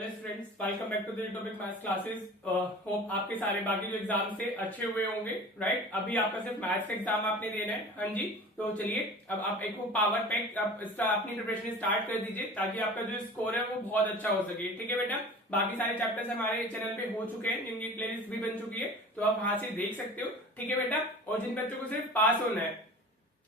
Hello students, welcome back to the topic maths classes. Hope आपके सारे बाकी जो एग्जाम से अच्छे हुए होंगे, राइट। अभी आपका सिर्फ मैथ्स का एग्जाम आपने देना है। हाँ जी, तो चलिए अब आप एक पावर पैक अपनी प्रिपरेशन स्टार्ट कर दीजिए ताकि आपका जो स्कोर है वो बहुत अच्छा हो सके। ठीक है बेटा, बाकी सारे चैप्टर्स हमारे चैनल पे हो चुके हैं, जिनकी प्लेलिस्ट भी बन चुकी है, तो आप वहां से देख सकते हो। ठीक है बेटा, और जिन बच्चों को सिर्फ पास होना है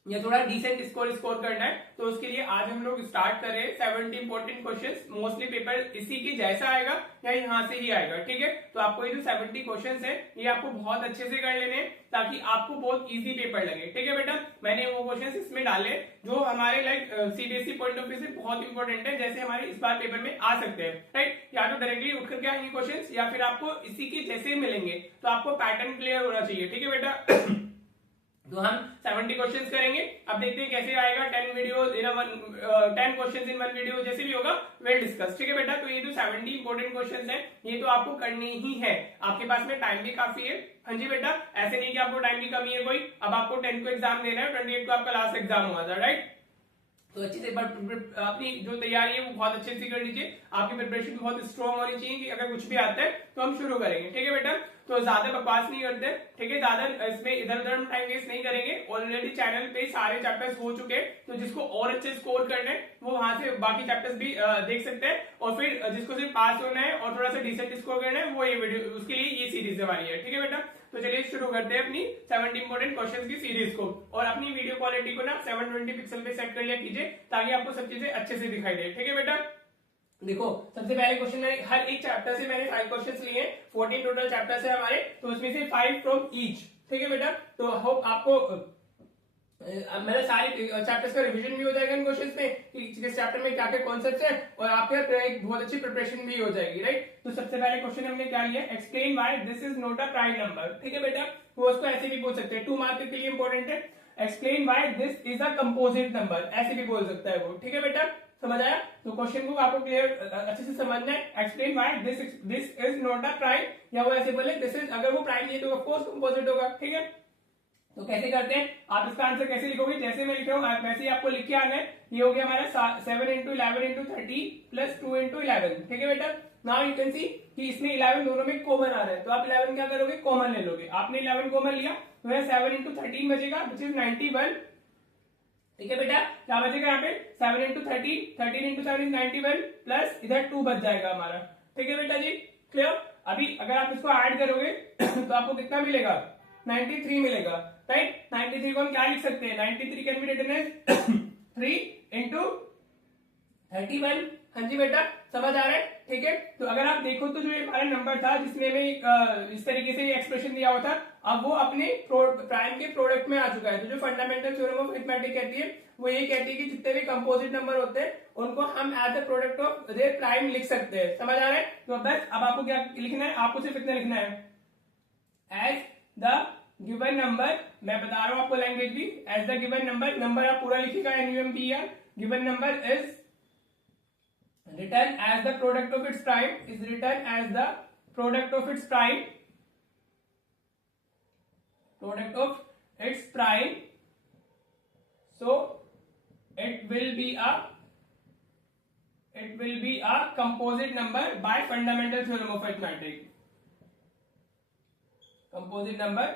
या थोड़ा डिसेंट स्कोर करना है, तो उसके लिए आज हम लोग स्टार्ट कर रहे हैं 70 इंपॉर्टेंट क्वेश्चंस। मोस्टली पेपर इसी के जैसा आएगा या यहाँ से ही आएगा। ठीक है, तो आपको ये जो 70 क्वेश्चंस है ये आपको बहुत अच्छे से कर लेने हैं ताकि आपको बहुत इजी पेपर लगे। ठीक है बेटा, मैंने वो क्वेश्चंस इसमें डाले जो हमारे like CBSE point of view से बहुत इंपॉर्टेंट है, जैसे हमारे इस बार पेपर में आ सकते हैं। राइट, या तो डायरेक्टली उठ करके आएंगे क्वेश्चंस या फिर आपको इसी के जैसे मिलेंगे, तो आपको पैटर्न क्लियर होना चाहिए। ठीक है बेटा, तो हम 70 क्वेश्चंस करेंगे। अब देखते हैं कैसे आएगा। 10 वीडियो 10 क्वेश्चंस इन 1 वीडियो, जैसे भी होगा वेल डिस्कस। ठीक है बेटा, तो ये जो 70 इंपॉर्टेंट क्वेश्चंस हैं ये तो आपको करनी ही है। आपके पास में टाइम भी काफी है। हाँ जी बेटा, ऐसे नहीं कि आपको टाइम की कमी है कोई। अब आपको 10 को एग्जाम देना है, 28 को आपका लास्ट एग्जाम हुआ था, राइट। तो अच्छे से अपनी जो तैयारी है वो बहुत अच्छे से कर लीजिए। आपकी प्रिपरेशन बहुत स्ट्रॉन्ग होनी चाहिए कि अगर कुछ भी आता है तो हम शुरू करेंगे। ठीक है बेटा, तो ज्यादा बकवास नहीं करते। ठीक है, ज्यादा इसमें इधर उधर हम टाइम वेस्ट नहीं करेंगे। ऑलरेडी चैनल पे सारे चैप्टर्स हो चुके हैं, तो जिसको और अच्छे स्कोर करना है वो वहां से बाकी चैप्टर्स भी देख सकते हैं। और फिर जिसको सिर्फ पास होना है और थोड़ा सा डिसेंट स्कोर करना है वो ये वीडियो, उसके लिए ये सीरीज हमारी है। ठीक है बेटा, तो चलिए शुरू करते हैं अपनी 70 इंपॉर्टेंट क्वेश्चंस की सीरीज को। और अपनी वीडियो क्वालिटी को ना 720 पिक्सल पे सेट कर लिया कीजिए ताकि आपको सब चीजें अच्छे से दिखाई दे। ठीक है बेटा, देखो सबसे पहले क्वेश्चन में हर एक चैप्टर से मैंने 5 क्वेश्चंस लिए हैं। 14 टोटल चैप्टर्स है हमारे, तो उसमें से 5 फ्रॉम ईच। ठीक है बेटा, तो होप आपको मेरे सारे चैप्टर्स का रिवीजन भी हो जाएगा इन क्वेश्चंस में कि किस चैप्टर में क्या क्या कॉन्सेप्ट्स हैं, और आपके एक बहुत अच्छी प्रिपरेशन भी हो जाएगी, राइट। तो सबसे पहले क्वेश्चन हमने क्या लिया, explain why this is not a prime number. ठीक है बेटा, वो उसको ऐसे भी बोल सकते हैं, 2 मार्क के लिए इंपॉर्टेंट है। Explain why this is a composite number, ऐसे भी बोल सकता है वो। ठीक है बेटा, समझ आया। तो क्वेश्चन को आपको क्लियर अच्छे से समझना है। Explain why this is not a prime, या वो ऐसे बोले दिस इज, अगर वो प्राइम नहीं है तो ऑफ कोर्स कंपोजिट होगा। ठीक है, तो कैसे करते हैं, आप इसका आंसर कैसे लिखोगे, जैसे मैं लिख रहा हूँ वैसे ही आपको लिख के आना है। ये हो गया हमारा 7 इंटू 11 इंटू 30 प्लस 2 इंटू 11। ठीक है बेटा, नाउ यू कैन सी कि इसमें 11 दोनों में कॉमन आ रहा है, तो आप 11 क्या करोगे, कॉमन ले लोगे। आपने 11 कॉमन लिया तो 7 इंटू 13 बचेगा विच इज 91। ठीक है बेटा, क्या बचेगा यहाँ पे 7 इंटू 13 इंटू 7 इज 91 प्लस इधर 2 बच जाएगा हमारा। ठीक है बेटा जी, क्लियर। अभी अगर आप इसको ऐड करोगे तो आपको कितना मिलेगा, 93 मिलेगा, राइट। 93 को हम क्या लिख सकते हैं, 93 can be written as 3 into 31। हाँ जी बेटा, समझ आ रहा है। ठीक है, तो अगर आप देखो तो जो ये हमारा नंबर था जिसमें हमें इस तरीके से एक्सप्रेशन दिया हुआ था, अब वो अपने प्राइम के प्रोडक्ट में आ चुका है। तो जो फंडामेंटल थ्योरम ऑफ अरिथमेटिक कहती है वो ये कहती है कि जितने भी कंपोजिट नंबर होते हैं उनको हम as the product of their prime लिख सकते हैं। समझ आ रहा है। तो बस अब आपको क्या लिखना है, आपको सिर्फ इतना लिखना है, एज द गिवन नंबर, मैं बता रहा हूं आपको लैंग्वेज भी, एज द गिवन नंबर आप पूरा लिखिएगा, NUMBR, given number is written as the product of its prime, is written as the product of its prime, product of its prime, so it will be a composite number by fundamental theorem of arithmetic, composite number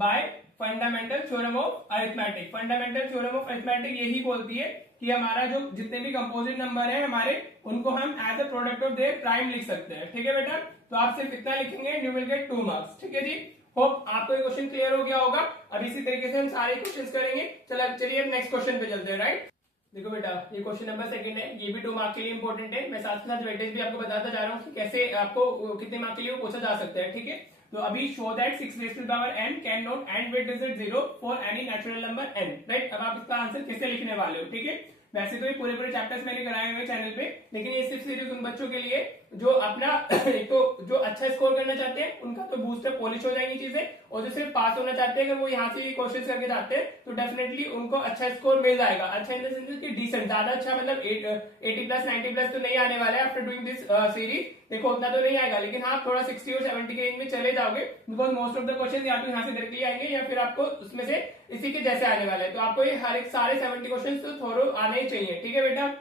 by fundamental theorem of arithmetic. Fundamental theorem of arithmetic यही बोलती है कि हमारा जो जितने भी composite number है हमारे, उनको हम as a product of their prime लिख सकते हैं। ठीक है बेटा, तो आप सिर्फ इतना लिखेंगे, यू विल गेट 2 मार्क्स। ठीक है जी, होप आपको ये क्वेश्चन क्लियर हो गया होगा। अब इसी तरीके से हम सारे क्वेश्चन करेंगे। चलिए अब नेक्स्ट क्वेश्चन पे चलते हैं, राइट। देखो बेटा, ये क्वेश्चन नंबर 2 है, ये भी 2 मार्क के लिए इंपॉर्टेंट है। मैं साथ साथ वेटेज भी आपको बताता जा रहा हूँ कि कैसे आपको कितने मार्क के लिए पूछा जा सकता है। ठीक है, तो अभी show that 6 raised to the power n can not and with digit 0 for any natural number n, right. अब आप इसका आंसर कैसे लिखने वाले हो। ठीक है, वैसे तो ये पूरे चैप्टर्स मैंने कराए हुए चैनल पे, लेकिन ये सिर्फ सीरीज उन बच्चों के लिए जो अपना एक तो जो अच्छा स्कोर करना चाहते हैं, उनका तो बूस्टर पॉलिश हो जाएंगी चीजें, और जो सिर्फ पास होना चाहते हैं अगर वो यहाँ से कोशिश करके जाते हैं तो डेफिनेटली उनको अच्छा स्कोर मिल जाएगा। अच्छा इन द सेंस कि डिसेंट, ज्यादा अच्छा मतलब 80 प्लस 90 प्लस तो नहीं आने वाला है आफ्टर डूइंग दिस सीरीज। देखो उतना तो नहीं आएगा, लेकिन हाँ थोड़ा 60 और 70 के रेंज में चले जाओगे, because most of the question या तो यहाँ से डायरेक्टली आएंगे या फिर आपको उसमें से इसी के जैसे आने वाला है। तो आपको ये हर एक सारे 70 क्वेश्चन तो थोड़ा आने ही चाहिए। ठीक है बेटा,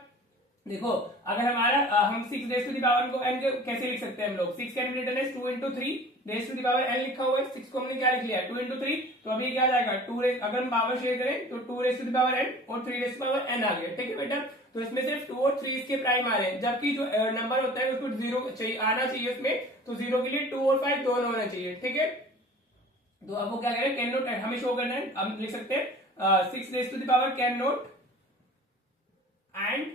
देखो अगर हमारा हम 6 रेस टू द पावर को n कैसे लिख सकते हैं हम लोग, 6 can be written as 2 into 3 raise to the power n लिखा हुआ है, 6 को हमने क्या लिख लिया 2 into 3, तो अभी क्या आ जाएगा 2 रेस, अगर हम पावर शेयर करें तो 2 raise to the power n और 3 raise to the power n आ गया, ठीक है बेटा। तो इसमें सिर्फ 2 और 3 इसके प्राइम आ रहे हैं, जबकि जो नंबर होता है उसको 0 चाहिए आना चाहिए उसमें, तो 0 के लिए 2 और 5 दोनों होना चाहिए, ठीक है। तो अब वो क्या करें, कैन नोट हमें शो करना है, हम लिख सकते हैं 6 raise to the power can not end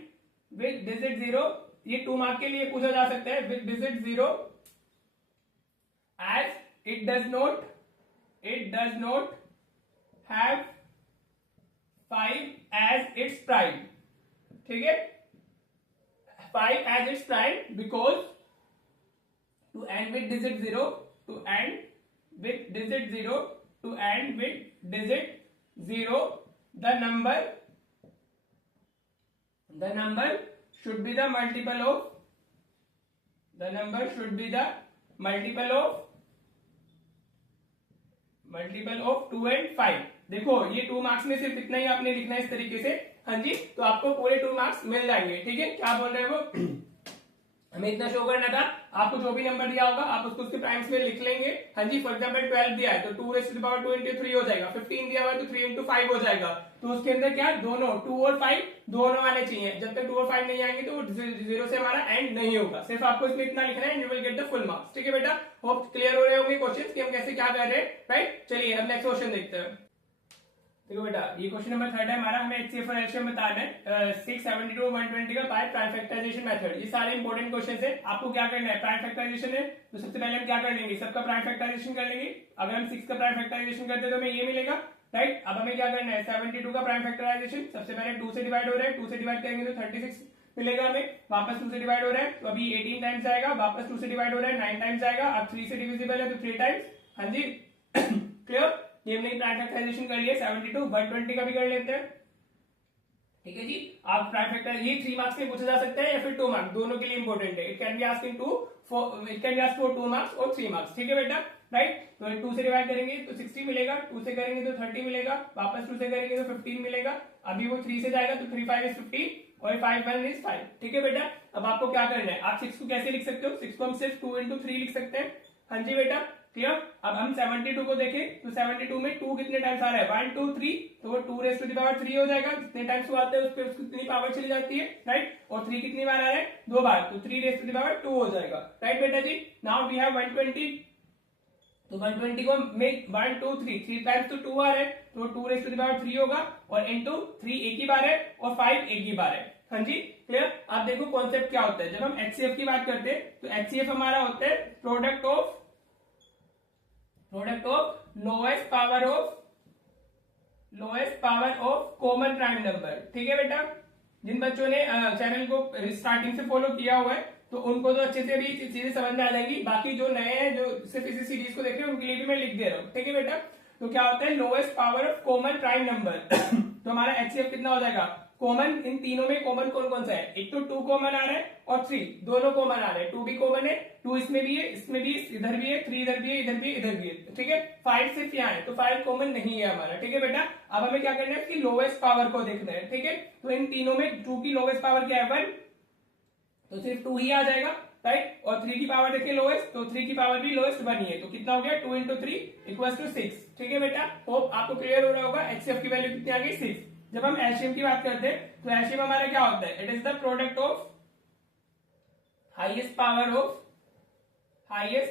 with digit 0, ये 2 मार्क के लिए पूछा जा सकता है, with digit 0 as it does not have 5 as its prime, ठीक है, 5 as its prime because to end with digit 0 to end with digit 0 to end with digit 0 the number should be the multiple of 2 and 5। देखो ये 2 marks में सिर्फ इतना ही आपने लिखना है इस तरीके से, हाँ जी, तो आपको पूरे 2 मार्क्स मिल जाएंगे, ठीक है। क्या बोल रहे हैं वो हमें इतना शो करना था, आपको जो भी नंबर दिया होगा आप उसको उसके प्राइम्स में लिख लेंगे, हाँ जी। फॉर एग्जांपल 12 दिया है तो 2 raise to the power 2 into 3 हो जाएगा, 15 दिया हुआ है तो 3 into 5 हो जाएगा, तो उसके अंदर क्या दोनों 2 और 5 दोनों आने चाहिए, जब तक 2 और 5 नहीं आएंगे तो 0 से हमारा एंड नहीं होगा, सिर्फ आपको इसमें इतना लिखना है, you will get the full marks, ठीक है बेटा। होप क्लियर हो रहे होंगे क्वेश्चंस कि हम कैसे क्या कर रहे हैं, राइट। चलिए अब नेक्स्ट क्वेश्चन देखते हैं। देखो बेटा ये क्वेश्चन नंबर 3 है हमारा, हमें HCF और LCM बताना है 672 120 का बाय प्राइम फैक्टराइजेशन मेथड। ये सारे इंपॉर्टेंट क्वेश्चंस है, आपको क्या करना है, प्राइम फैक्टराइजेशन है तो सबसे पहले हम क्या कर लेंगे, सबका प्राइम फैक्टराइजेशन कर लेंगे। अगर हम 6 का प्राइम फैक्टराइजेशन करते हैं तो हमें ये मिलेगा, राइट। अब हमें क्या करना है 72 का प्राइम फैक्टराइजेशन, सबसे पहले 2 से डिवाइड हो रहा है, 2 से डिवाइड करेंगे तो 36 मिलेगा हमें, वापस 2 से डिवाइड हो रहा है तो अभी 18 टाइम्स आएगा, वापस 2 से डिवाइड हो रहा है 9 टाइम्स आएगा, अब 3 से डिविजिबल है तो 3 टाइम्स, हाँ जी क्लियर। ये हमने प्राइम फैक्टराइजेशन कर लिया, 72 120 का भी कर लेते हैं, ठीक है जी। आप प्राइम फैक्टर ये 3 मार्क्स में पूछा जा सकता है या फिर 2 मार्क्स, दोनों के लिए इंपॉर्टेंट है, it can be asked in 2 marks और 3 मार्क्स, ठीक है बेटा, राइट। तो 2 से डिवाइड करेंगे तो 60 मिलेगा, 2 से करेंगे तो 30 मिलेगा, वापस 2 से करेंगे तो 15 मिलेगा, अभी वो 3 से जाएगा तो 3 5 is 15 और 5 1 is 5, ठीक है बेटा। अब आपको क्या करना है, आप 6 को कैसे लिख सकते हो, 6 को हम सिर्फ 2 into 3 लिख सकते हैं, हाँ जी बेटा क्लियर। अब हम 72 को देखें तो 72 में 2 कितने टाइम्स आ रहा है 1 2 3, तो वो 2 रेज़ टू द पावर 3 हो जाएगा, जितने टाइम्स वो आता है उस पर कितनी पावर चली जाती है, राइट। और 3 कितनी बार आ रहा है 2 बार, तो 3 रेज़ टू द पावर 2 हो जाएगा, राइट बेटा जी। नाउ वी हैव 120, तो 120 को में 1 2 3 टाइम्स तो 2 आ रहा है, तो 2 रेज़ टू द पावर 3 होगा, और इंटू 3 एक ही बार है और 5 एक ही बार है, हाँ जी क्लियर। आप देखो कॉन्सेप्ट क्या होता है, जब हम HCF की बात करते हैं तो HCF हमारा होता है product of lowest power of common prime number, ठीक है बेटा। जिन बच्चों ने चैनल को स्टार्टिंग से फॉलो किया हुआ है तो उनको तो अच्छे से भी चीजें समझ में आ जाएंगी, बाकी जो नए हैं जो सिर्फ इसी सीरीज को देख रहे हैं उनके लिए भी मैं लिख दे रहा हूँ, ठीक है बेटा। तो क्या होता है lowest power of common prime number तो हमारा HCF कितना हो जाएगा, कॉमन इन तीनों में कॉमन कौन कौन सा है, एक तो 2 कॉमन आ रहा है और 3 दोनों कॉमन आ रहे हैं, 2 भी कॉमन है, 2 इसमें भी है, इसमें भी, इधर भी है, 3 इधर भी है, इधर भी है, इधर भी है, ठीक है। 5 सिर्फ यहाँ है तो 5 कॉमन नहीं है हमारा, ठीक है बेटा। अब हमें क्या करना है, इसकी लोएस्ट पावर को देखना है, ठीक है। तो इन तीनों में 2 की लोएस्ट पावर क्या है 1, तो सिर्फ 2 ही आ जाएगा, राइट। और 3 की पावर देखिए लोएस्ट, तो 3 की पावर भी लोएस्ट बनी है, तो कितना हो गया 2 into 3 इक्वल्स टू 6, ठीक है बेटा। होप आपको क्लियर हो रहा होगा। HCF की वैल्यू कितनी आ गई 6। जब हम LCM की बात करते हैं तो LCM हमारा क्या होता है, it is the product of highest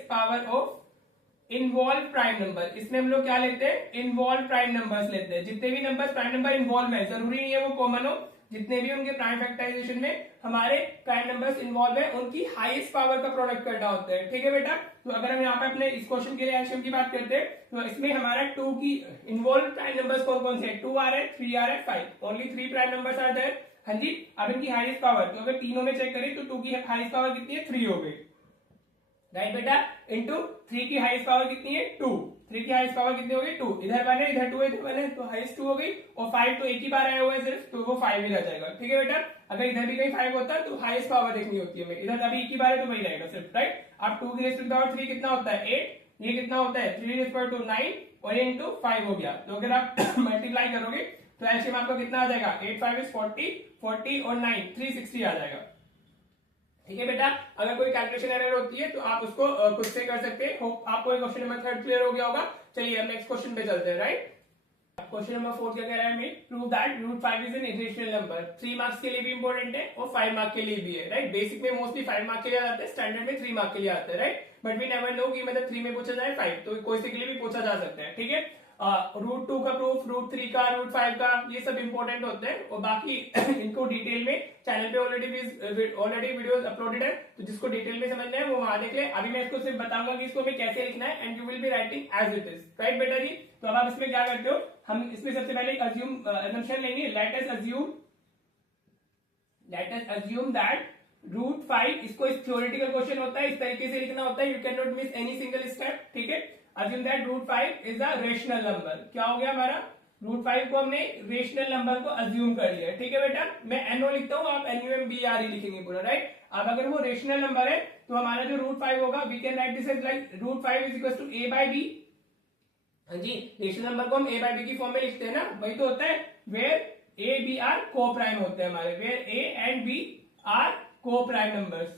power of involve prime number. इसमें हम लोग क्या लेते हैं, इन्वॉल्व प्राइम नंबर्स लेते हैं, जितने भी नंबर्स प्राइम नंबर इन्वॉल्व है, जरूरी नहीं है वो कॉमन हो, जितने भी उनके प्राइम फैक्टराइजेशन में हमारे प्राइम नंबर्स इन्वॉल्व है उनकी हाईएस्ट पावर का प्रोडक्ट करना होता है, ठीक है बेटा। तो अगर हम यहाँ पे अपने इस क्वेश्चन के लिए एलसीएम की बात करते हैं तो इसमें हमारा 2 की इन्वॉल्व प्राइम नंबर्स कौन कौन से, 2 आ रहे हैं, 3 आ रहे हैं, 5, only 3 prime numbers are there, हाँ जी। अब इनकी हाईएस्ट पावर, तो अगर तीनों में चेक करें तो 2 की हाईएस्ट पावर कितनी है 3 हो गई, राइट बेटा, इंटू 3 की हाईएस्ट पावर कितनी है 2, 3 की हाईएस्ट पावर कितनी हो गई 2, इधर 1 है इधर 2 है, इधर 1 है तो हाईएस्ट 2 हो गई, और 5 तो एक ही बार आया हुआ है सिर्फ, तो वो 5 ही रह जाएगा, ठीक है बेटा। अगर इधर भी कहीं 5 होता तो हाईएस्ट पावर देखनी होती है, इधर अभी एक ही बार है तो वही रहेगा सिर्फ, राइट। अब 2 की रेज़ टू द पावर 3 कितना होता है 8, ये कितना होता है 3 रेज़ टू 9 और ये इंटू 5 हो गया। तो अगर आप मल्टीप्लाई करोगे तो एलसीएम आपका कितना आ जाएगा 8 5 इज 40, 40 और 9 360 आ जाएगा। ठीक है बेटा, अगर कोई कैलकुलेशन एरर होती है तो आप उसको खुद से कर सकते हैं। होप आपको क्वेश्चन नंबर 3 क्लियर हो गया होगा। चलिए अब नेक्स्ट क्वेश्चन पे चलते हैं। राइट, क्वेश्चन नंबर 4 क्या कह रहा है हमें, prove that root 5 is an irrational number. 3 marks के लिए भी इंपॉर्टेंट है और 5 मार्क्स के लिए भी है। राइट, बेसिक में मोस्टली 5 मार्क्स के लिए आता है, स्टैंडर्ड में 3 मार्क्स के लिए आता है। Right, but we never know कि मतलब 3 में पूछा जाए 5, तो कोई से के लिए भी पूछा जा सकता है। ठीक है, रूट 2 का प्रूफ, रूट 3 का, रूट 5 का, ये सब इंपॉर्टेंट होते हैं और बाकी इनको डिटेल में चैनल पे ऑलरेडी वीडियोस अपलोडेड है, तो जिसको डिटेल में समझना है वो वहां देख ले। अभी मैं इसको सिर्फ बताऊंगा कि इसको हमें कैसे लिखना है and you will be writing as it is. Right बेटा जी, तो अब आप इसमें क्या करते हो, हम इसमें सबसे पहले एक assumption लेंगे। Let us assume that root 5, इसको इस थ्योरेटिकल क्वेश्चन होता है, इस तरीके से लिखना होता है, you can not miss any single step. ठीक है, assume that root 5 is a rational number. क्या हो गया हमारा, रूट 5 को हमने रेशनल नंबर को अज्यूम कर लिया। ठीक है बेटा, मैं एनओ लिखता हूँ, आप NUMBRE लिखेंगे पूरा। राइट, अब अगर वो रेशनल नंबर है तो हमारा जो रूट 5 होगा, we can write this as like root 5 is equal to a by b। हाँ जी, रेशनल नंबर को हम a by b की फॉर्म में लिखते हैं ना, वही तो होता है, where a b are coprime होते हैं हमारे, where a and b are coprime numbers,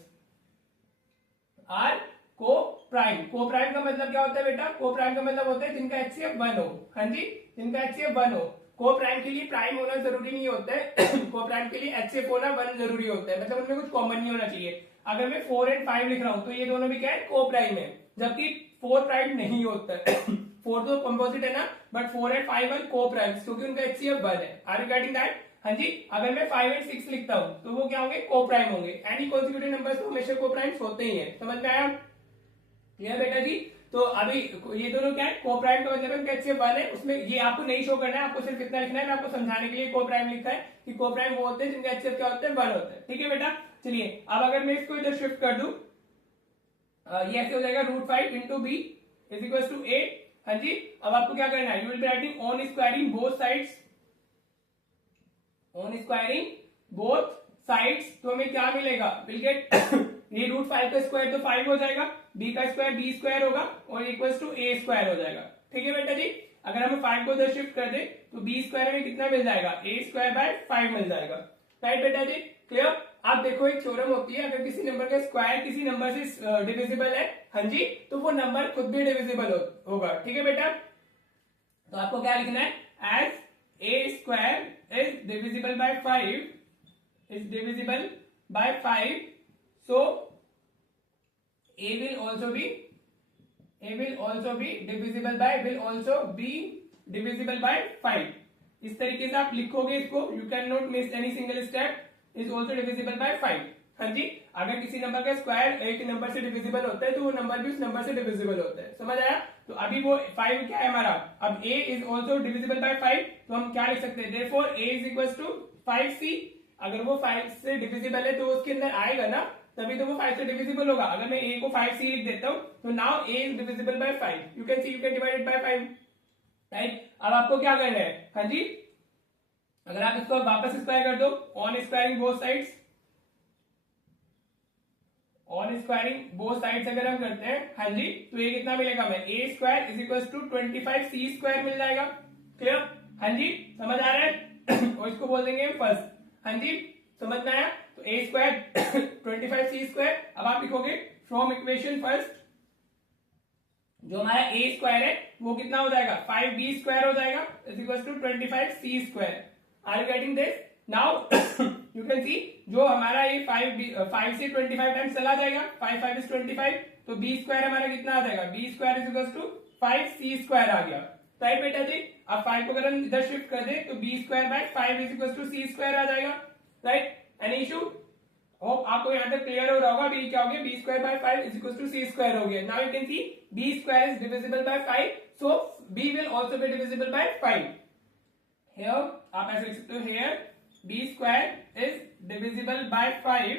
are coprime. Coprime का मतलब क्या होता है बेटा, को प्राइम का मतलब होता है जिनका HCF 1 हो। हाँ जी, जिनका HCF 1 हो। को प्राइम के लिए प्राइम होना जरूरी नहीं होता है को प्राइम के लिए HCF होना 1 जरूरी होता है, मतलब उनमें कुछ कॉमन नहीं होना चाहिए। अगर मैं 4 एंड 5 लिख रहा हूं तो ये दोनों भी क्या है, को प्राइम है, जबकि 4 प्राइम नहीं होता है 4 तो कंपोजिट है ना, but 4 and 5 are coprime क्योंकि उनका HCF 1 है। Are you getting that? हाँ जी, अगर मैं 5 एंड 6 लिखता हूं तो वो क्या होंगे, को प्राइम होंगे। एनी कॉन्सिक्यूटिव नंबर्स तो हमेशा को प्राइम्स होते ही है। समझ में आया? क्लियर बेटा जी? तो अभी ये दोनों क्या है, को प्राइम का मतलब है HCF 1 है, उसमें ये आपको नहीं शो करना है, आपको सिर्फ इतना लिखना है, मैं आपको समझाने के लिए को प्राइम लिखा है कि को प्राइम वो होते हैं जिनका HCF क्या होता है, 1 होता है। ठीक है बेटा, चलिए अब अगर मैं इसको इधर शिफ्ट कर दूं, ये ऐसे हो जाएगा root 5 into b is equal to 8। हाँ जी, अब आपको क्या करना है, you will be writing on squaring both sides, on squaring both sides. तो हमें क्या मिलेगा, विल गेट ये रूट 5 का स्क्वायर तो 5 हो जाएगा, b का स्क्वायर b स्क्वायर होगा और इक्वल्स टू a स्क्वायर हो जाएगा। ठीक है बेटा जी, अगर हम 5 को इधर शिफ्ट कर दे तो b स्क्वायर में कितना मिल जाएगा, a स्क्वायर बाय 5 मिल जाएगा। राइट बेटा जी, क्लियर? आप देखो एक थ्योरम होती है, अगर किसी नंबर का स्क्वायर किसी नंबर से डिविजिबल है, हाँ जी, तो वो नंबर खुद भी डिविजिबल होगा। ठीक है बेटा, तो आपको क्या लिखना है, as a square is divisible by 5, is divisible by 5, so a will also be divisible by 5। इस तरीके से आप लिखोगे इसको, you cannot miss any single step, is also divisible by 5। हाँ जी, अगर किसी नंबर का स्क्वायर एक नंबर से डिविजिबल होता है तो वो नंबर भी उस नंबर से डिविजिबल होता है। समझ आया? तो अभी वो 5 क्या है हमारा, अब a is also divisible by 5, तो हम क्या लिख सकते हैं, therefore a is equals to 5c। अगर वो 5 से डिविजिबल है तो उसके अंदर आएगा ना, तभी तो वो 5 से डिविजिबल होगा। अगर मैं a को 5c लिख देता हूं तो now a is divisible by 5, you can C, you can divide it by 5। Right, अब आपको क्या करना है, हाँ जी, अगर आप इसको वापस स्क्वायर कर दो, on squaring both sides, on squaring both sides अगर हम करते हैं, हाँ जी, तो ये कितना मिलेगा हमें, a square is equal to 25c square मिल जाएगा। क्लियर? हाँ जी, समझ आ रहा है? और इसको बोल देंगे फर्स्ट। हाँ जी, समझ में आया? तो a स्क्वायर 25c स्क्वायर, अब आप लिखोगे फ्रॉम इक्वेशन फर्स्ट, जो हमारा a स्क्वायर है वो कितना हो जाएगा, 5b स्क्वायर हो जाएगा is equal to 25c square. Are you getting this? Now you can see, जो हमारा ये 5 से 25 टाइम्स चला जाएगा, 5 5 इज 25, तो b स्क्वायर हमारा कितना आ जाएगा, b square is equal to 5c square आ गया। राइट बेटा जी, अब 5 को अगर हम इधर शिफ्ट कर दे तो b square by 5 is equal to c square आ जाएगा। Right, any issue? होप आपको यहाँ तक क्लियर हो रहा होगा। b क्या हो गया, b square by 5 is equal to c square हो गया। Now you can see b square is divisible by 5, so b will also be divisible by 5। Here आप ऐसे लिख सकते हो, here b square is divisible by 5,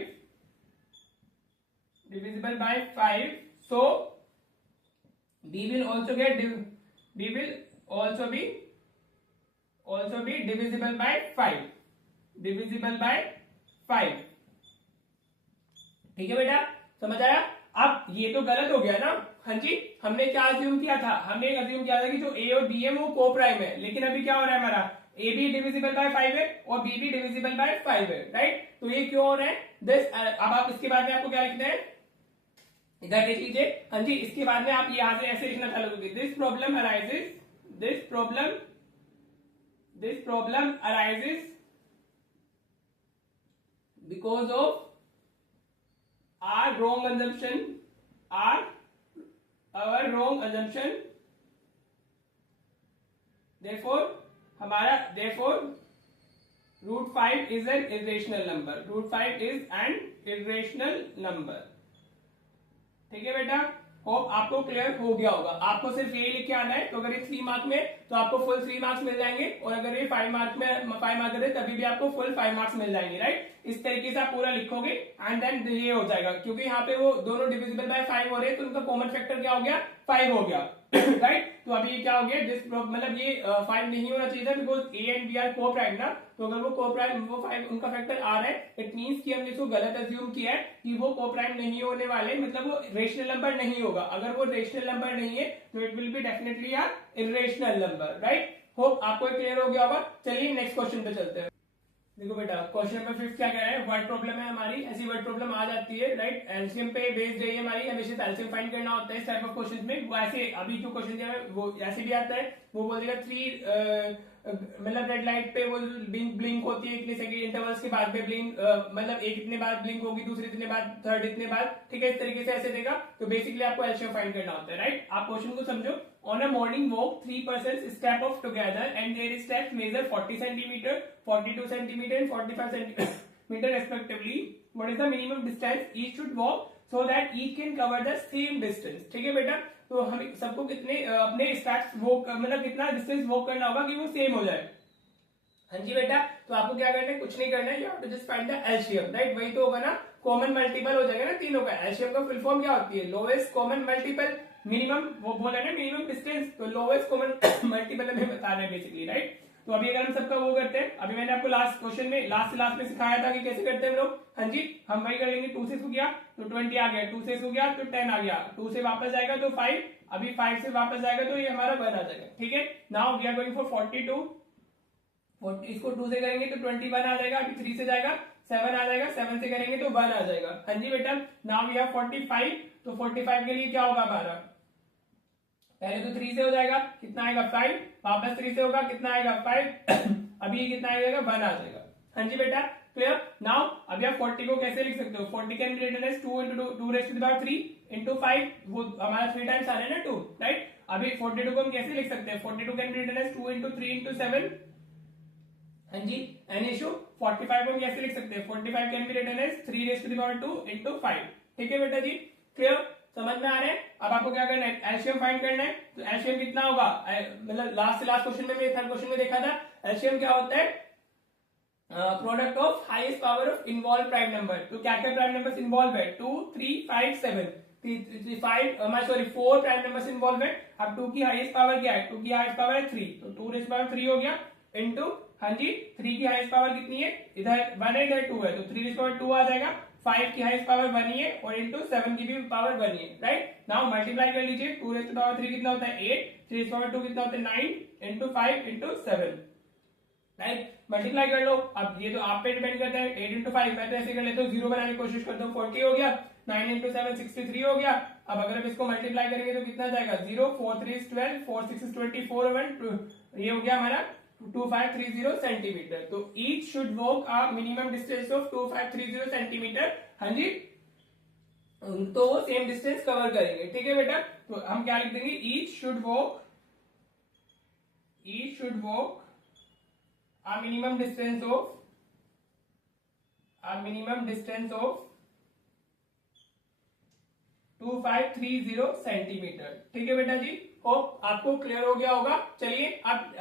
divisible by 5, so b will also be divisible by 5, divisible by 5। ठीक है बेटा, समझ आया? अब ये तो गलत हो गया ना। हाँ जी, हमने क्या अज्यूम किया था, हमने अज्यूम किया था कि जो a और b है वो को प्राइम है, लेकिन अभी क्या हो रहा है हमारा, ए भी डिविजिबल बाय 5 है और बी भी डिविजिबल बाय 5 है, राइट। तो ये क्यों हो रहा है दिस। अब आप इसके बाद में आपको क्या लिखना है, इधर देख लीजिए, हाँ जी। इसके बाद में आप यहां से ऐसे लिखना चालू करोगे, this problem arises because of our wrong assumption, therefore root 5 is an irrational number। ठीक है बेटा, होप आपको क्लियर हो गया होगा। आपको सिर्फ यही लिख के आना है। तो अगर ये 3 मार्क में तो आपको फुल 3 मार्क्स मिल जाएंगे, और अगर ये 5 मार्क में 5 मार्क है तभी भी आपको फुल 5 मार्क्स मिल जाएंगे, राइट। इस तरीके से आप पूरा लिखोगे एंड देन ये हो जाएगा, क्योंकि यहाँ पे वो दोनों डिविजिबल बाय 5 हो रहे हैं, तो उनका कॉमन फैक्टर क्या हो गया, 5 हो गया, राइट। तो अभी क्या हो गया, मतलब ये 5 नहीं होना चाहिए था, because a and b are coprime ना। तो अगर वो को प्राइम, वो 5 उनका फैक्टर आ रहा है, इट मींस कि हमने इसको गलत अज्यूम किया है कि वो को प्राइम नहीं होने वाले, मतलब वो रेशनल नंबर नहीं होगा। अगर वो रेशनल नंबर नहीं है तो it will be definitely a irrational number, right. Hope आपको क्लियर हो गया होगा। चलिए नेक्स्ट क्वेश्चन पे चलते हैं। देखो बेटा, क्वेश्चन नंबर 5 क्या कह रहा है, वर्ड प्रॉब्लम है हमारी। ऐसी वर्ड प्रॉब्लम आ जाती है, राइट। एलसीएम पे बेस्ड है हमारी, हमेशा एलसीएम फाइंड करना होता है इस टाइप ऑफ क्वेश्चन में। वो ऐसे अभी जो क्वेश्चन है वो ऐसे भी आता है, वो बोल देगा 3 मतलब रेड लाइट पे वो ब्लिंक होती है इतने सेकंड इंटरवल्स के बाद में ब्लिंक, मतलब एक इतने बाद ब्लिंक होगी, दूसरे इतने बाद, थर्ड इतने बाद, ठीक है। इस तरीके से ऐसे देगा। तो बेसिकली आपको एलसीएम फाइंड करना होता है, राइट। आप क्वेश्चन को समझो। On a morning walk, 3 persons step off together and their steps measure 40 centimeter, 42 centimeter and 45 centimeter respectively. What is the minimum distance each should walk so that each can cover the same distance? ठीक है बेटा, तो हम सबको कितने अपने steps walk, मतलब कितना डिस्टेंस वॉक करना होगा कि वो सेम हो जाए। हाँ जी बेटा, तो आपको क्या करना है, कुछ नहीं करना है, you have to just find the LCM, right. वही तो होगा ना, कॉमन मल्टीपल हो जाएगा ना तीनों का। एलसीएम का फुल फॉर्म क्या होती है, लोएस्ट कॉमन मल्टीपल मिनिमम, वो बोला ना मिनिमम डिस्टेंस, तो लोएस्ट कॉमन मल्टीपल हमें बताना है बेसिकली, राइट। तो अभी अगर हम सबका वो करते हैं, अभी मैंने आपको लास्ट क्वेश्चन में लास्ट में सिखाया था कि कैसे करते हैं हम लोग। हाँ जी, हम वही कर लेंगे। 2 से हो गया तो 20 आ गया, 2 से हो गया तो 10 आ गया, 2 से वापस जाएगा तो 5, अभी 5 से वापस जाएगा तो ये हमारा 1 आ जाएगा, ठीक है। Now we are going for 42, इसको 2 से करेंगे तो 21 आ जाएगा, अभी 3 से जाएगा 7 आ जाएगा, 7 से करेंगे तो 1 आ जाएगा। हाँ जी बेटा, नाउ वी हैव 45, तो 45 के लिए क्या होगा हमारा, पहले तो 3 से हो जाएगा, कितना आएगा 5, वापस 3 से होगा, कितना आएगा 5, अभी कितना आएगा 1 आ जाएगा। हाँ जी बेटा, क्लियर। नाउ अभी आप 40 को कैसे लिख सकते हो, 40 can be written as 2 into 2 raised to the power 3 into 5, वो हमारा 3 टाइम्स आ रहा है ना 2, राइट। अभी 42 को हम कैसे लिख सकते हैं, 42 can be written as 2 into 3 into 7। हाँ जी, एन इशू 45 को हम कैसे लिख सकते हैं, 45 can be written as 3 raised to the power 2 into 5। ठीक है बेटा जी, क्लियर, समझ में आ रहा है। अब आपको क्या करना है, एलसीएम फाइंड करना है। तो एलसीएम कितना होगा, मतलब लास्ट क्वेश्चन में, थर्ड क्वेश्चन में देखा था, एलसीएम क्या होता है, product of highest power of involve prime number. तो क्या क्या प्राइम नंबर्स इन्वॉल्व है, 2, 3, 5, 7, 4 प्राइम नंबर्स इन्वॉल्व है। अब 2 की हाईएस्ट पावर क्या है, 2 की हाईएस्ट पावर है 3, तो 2 रेज़ पावर 3 हो गया इनटू, हाँ जी 3 की हाईएस्ट पावर कितनी है, इधर 1 है इधर 2 है, तो 3 रेज़ पावर 2 आ जाएगा। 5 की हाईएस्ट पावर 1 ही है और इनटू 7 की भी पावर 1 ही है, राइट। नाउ मल्टीप्लाई कर लीजिए, 2 रेज़ पावर 3 कितना होता है 8, 3 रेज़ पावर 2 कितना होता है 9 इनटू 5 इनटू 7, राइट। मल्टीप्लाई कर लो। अब ये तो आप पे डिपेंड करता है, 8 इंटू 5, मैं तो ऐसे कर लेता हूँ, 0 बनाने की कोशिश करता हूँ, 40 हो गया, 9 इंटू 7 63 हो गया। अब अगर हम इसको मल्टीप्लाई करेंगे तो कितना जाएगा, 0, 4 3 is 12, 4 6 is 24, 1 ये हो गया हमारा 2530 सेंटीमीटर। तो each should walk a minimum distance of 2530 centimetre. हाँ जी, तो वो सेम डिस्टेंस कवर करेंगे, ठीक है बेटा। तो हम क्या लिख देंगे, each should walk a minimum distance of 2530 centimetre, ठीक है बेटा जी। होप आपको क्लियर हो गया होगा। चलिए अब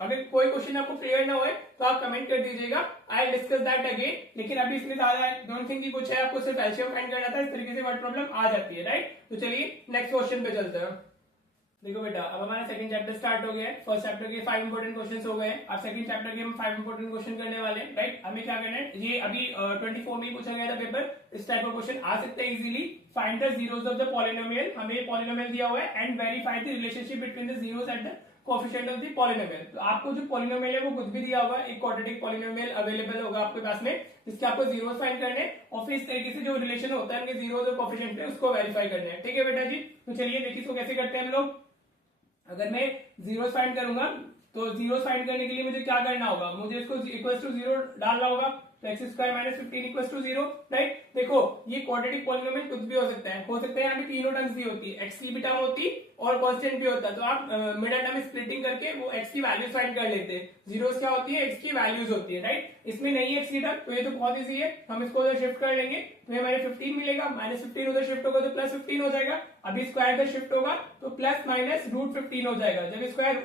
अगर कोई क्वेश्चन आपको क्लियर ना होए तो आप कमेंट कर दीजिएगा, आई डिस्कस दैट अगेन। लेकिन अभी इसमें ज्यादा डोंट थिंक कि कुछ है, आपको सिर्फ एलसीएम फाइंड करना था, इस तरीके से वर्ड प्रॉब्लम आ जाती है, राइट। तो चलिए नेक्स्ट क्वेश्चन पे चलते हैं। देखो बेटा, अब हमारा सेकंड चैप्टर स्टार्ट हो गया है। फर्स्ट चैप्टर के 5 इंपोर्टेंट क्वेश्चंस हो गए हैं, अब सेकंड चैप्टर के हम 5 इंपोर्टेंट क्वेश्चन करने वाले हैं, राइट। हमें क्या करना है, ये अभी 24 में पूछा गया था पेपर, इस टाइप का क्वेश्चन आ सकते हैं easily. Find the zeros of the polynomial, हमें पॉलिनोमियल दिया हुआ है, and verify the relationship between the zeros at the coefficient of the polynomial. तो आपको जो पॉलिनोमियल है वो कुछ भी दिया होगा, एक क्वाड्रेटिक पॉलिनोमियल अवेलेबल होगा आपके पास में, जिसके आपको जीरोस फाइंड करने और फिर इस तरीके से जो रिलेशन होता है उनके जीरोस और कोएफिशिएंट पे उसको वेरीफाई करना है। ठीक है बेटा जी, तो चलिए देखिए इसको कैसे करते हैं हम लोग। अगर मैं जीरोस फाइंड करूंगा तो जीरोस फाइंड करने के लिए मुझे क्या करना होगा, मुझे इसको इक्वल टू जीरो डालना होगा, तो x square minus 15 equal to zero, right. देखो ये क्वाड्रेटिक पॉलिनोमियल कुछ भी हो सकता है, यहाँ पे तीनों टर्म्स भी होती है, एक्स की भी टर्म होती और कांस्टेंट भी होता है, तो आप मिडिल टर्म स्प्लिटिंग करके वो एक्स की वैल्यूज फाइंड कर लेते हैं। जीरोस क्या होती है, एक्स की वैल्यूज होती है, राइट। इसमें नहीं है एक्स की टर्म, तो ये तो बहुत ईजी है, हम इसको उधर शिफ्ट कर लेंगे तो हमारे 15 मिलेगा, माइनस 15 उधर शिफ्ट होगा तो प्लस 15 हो जाएगा। अभी स्क्वायर इधर शिफ्ट होगा तो प्लस माइनस रूट 15 हो जाएगा। जब स्क्वायर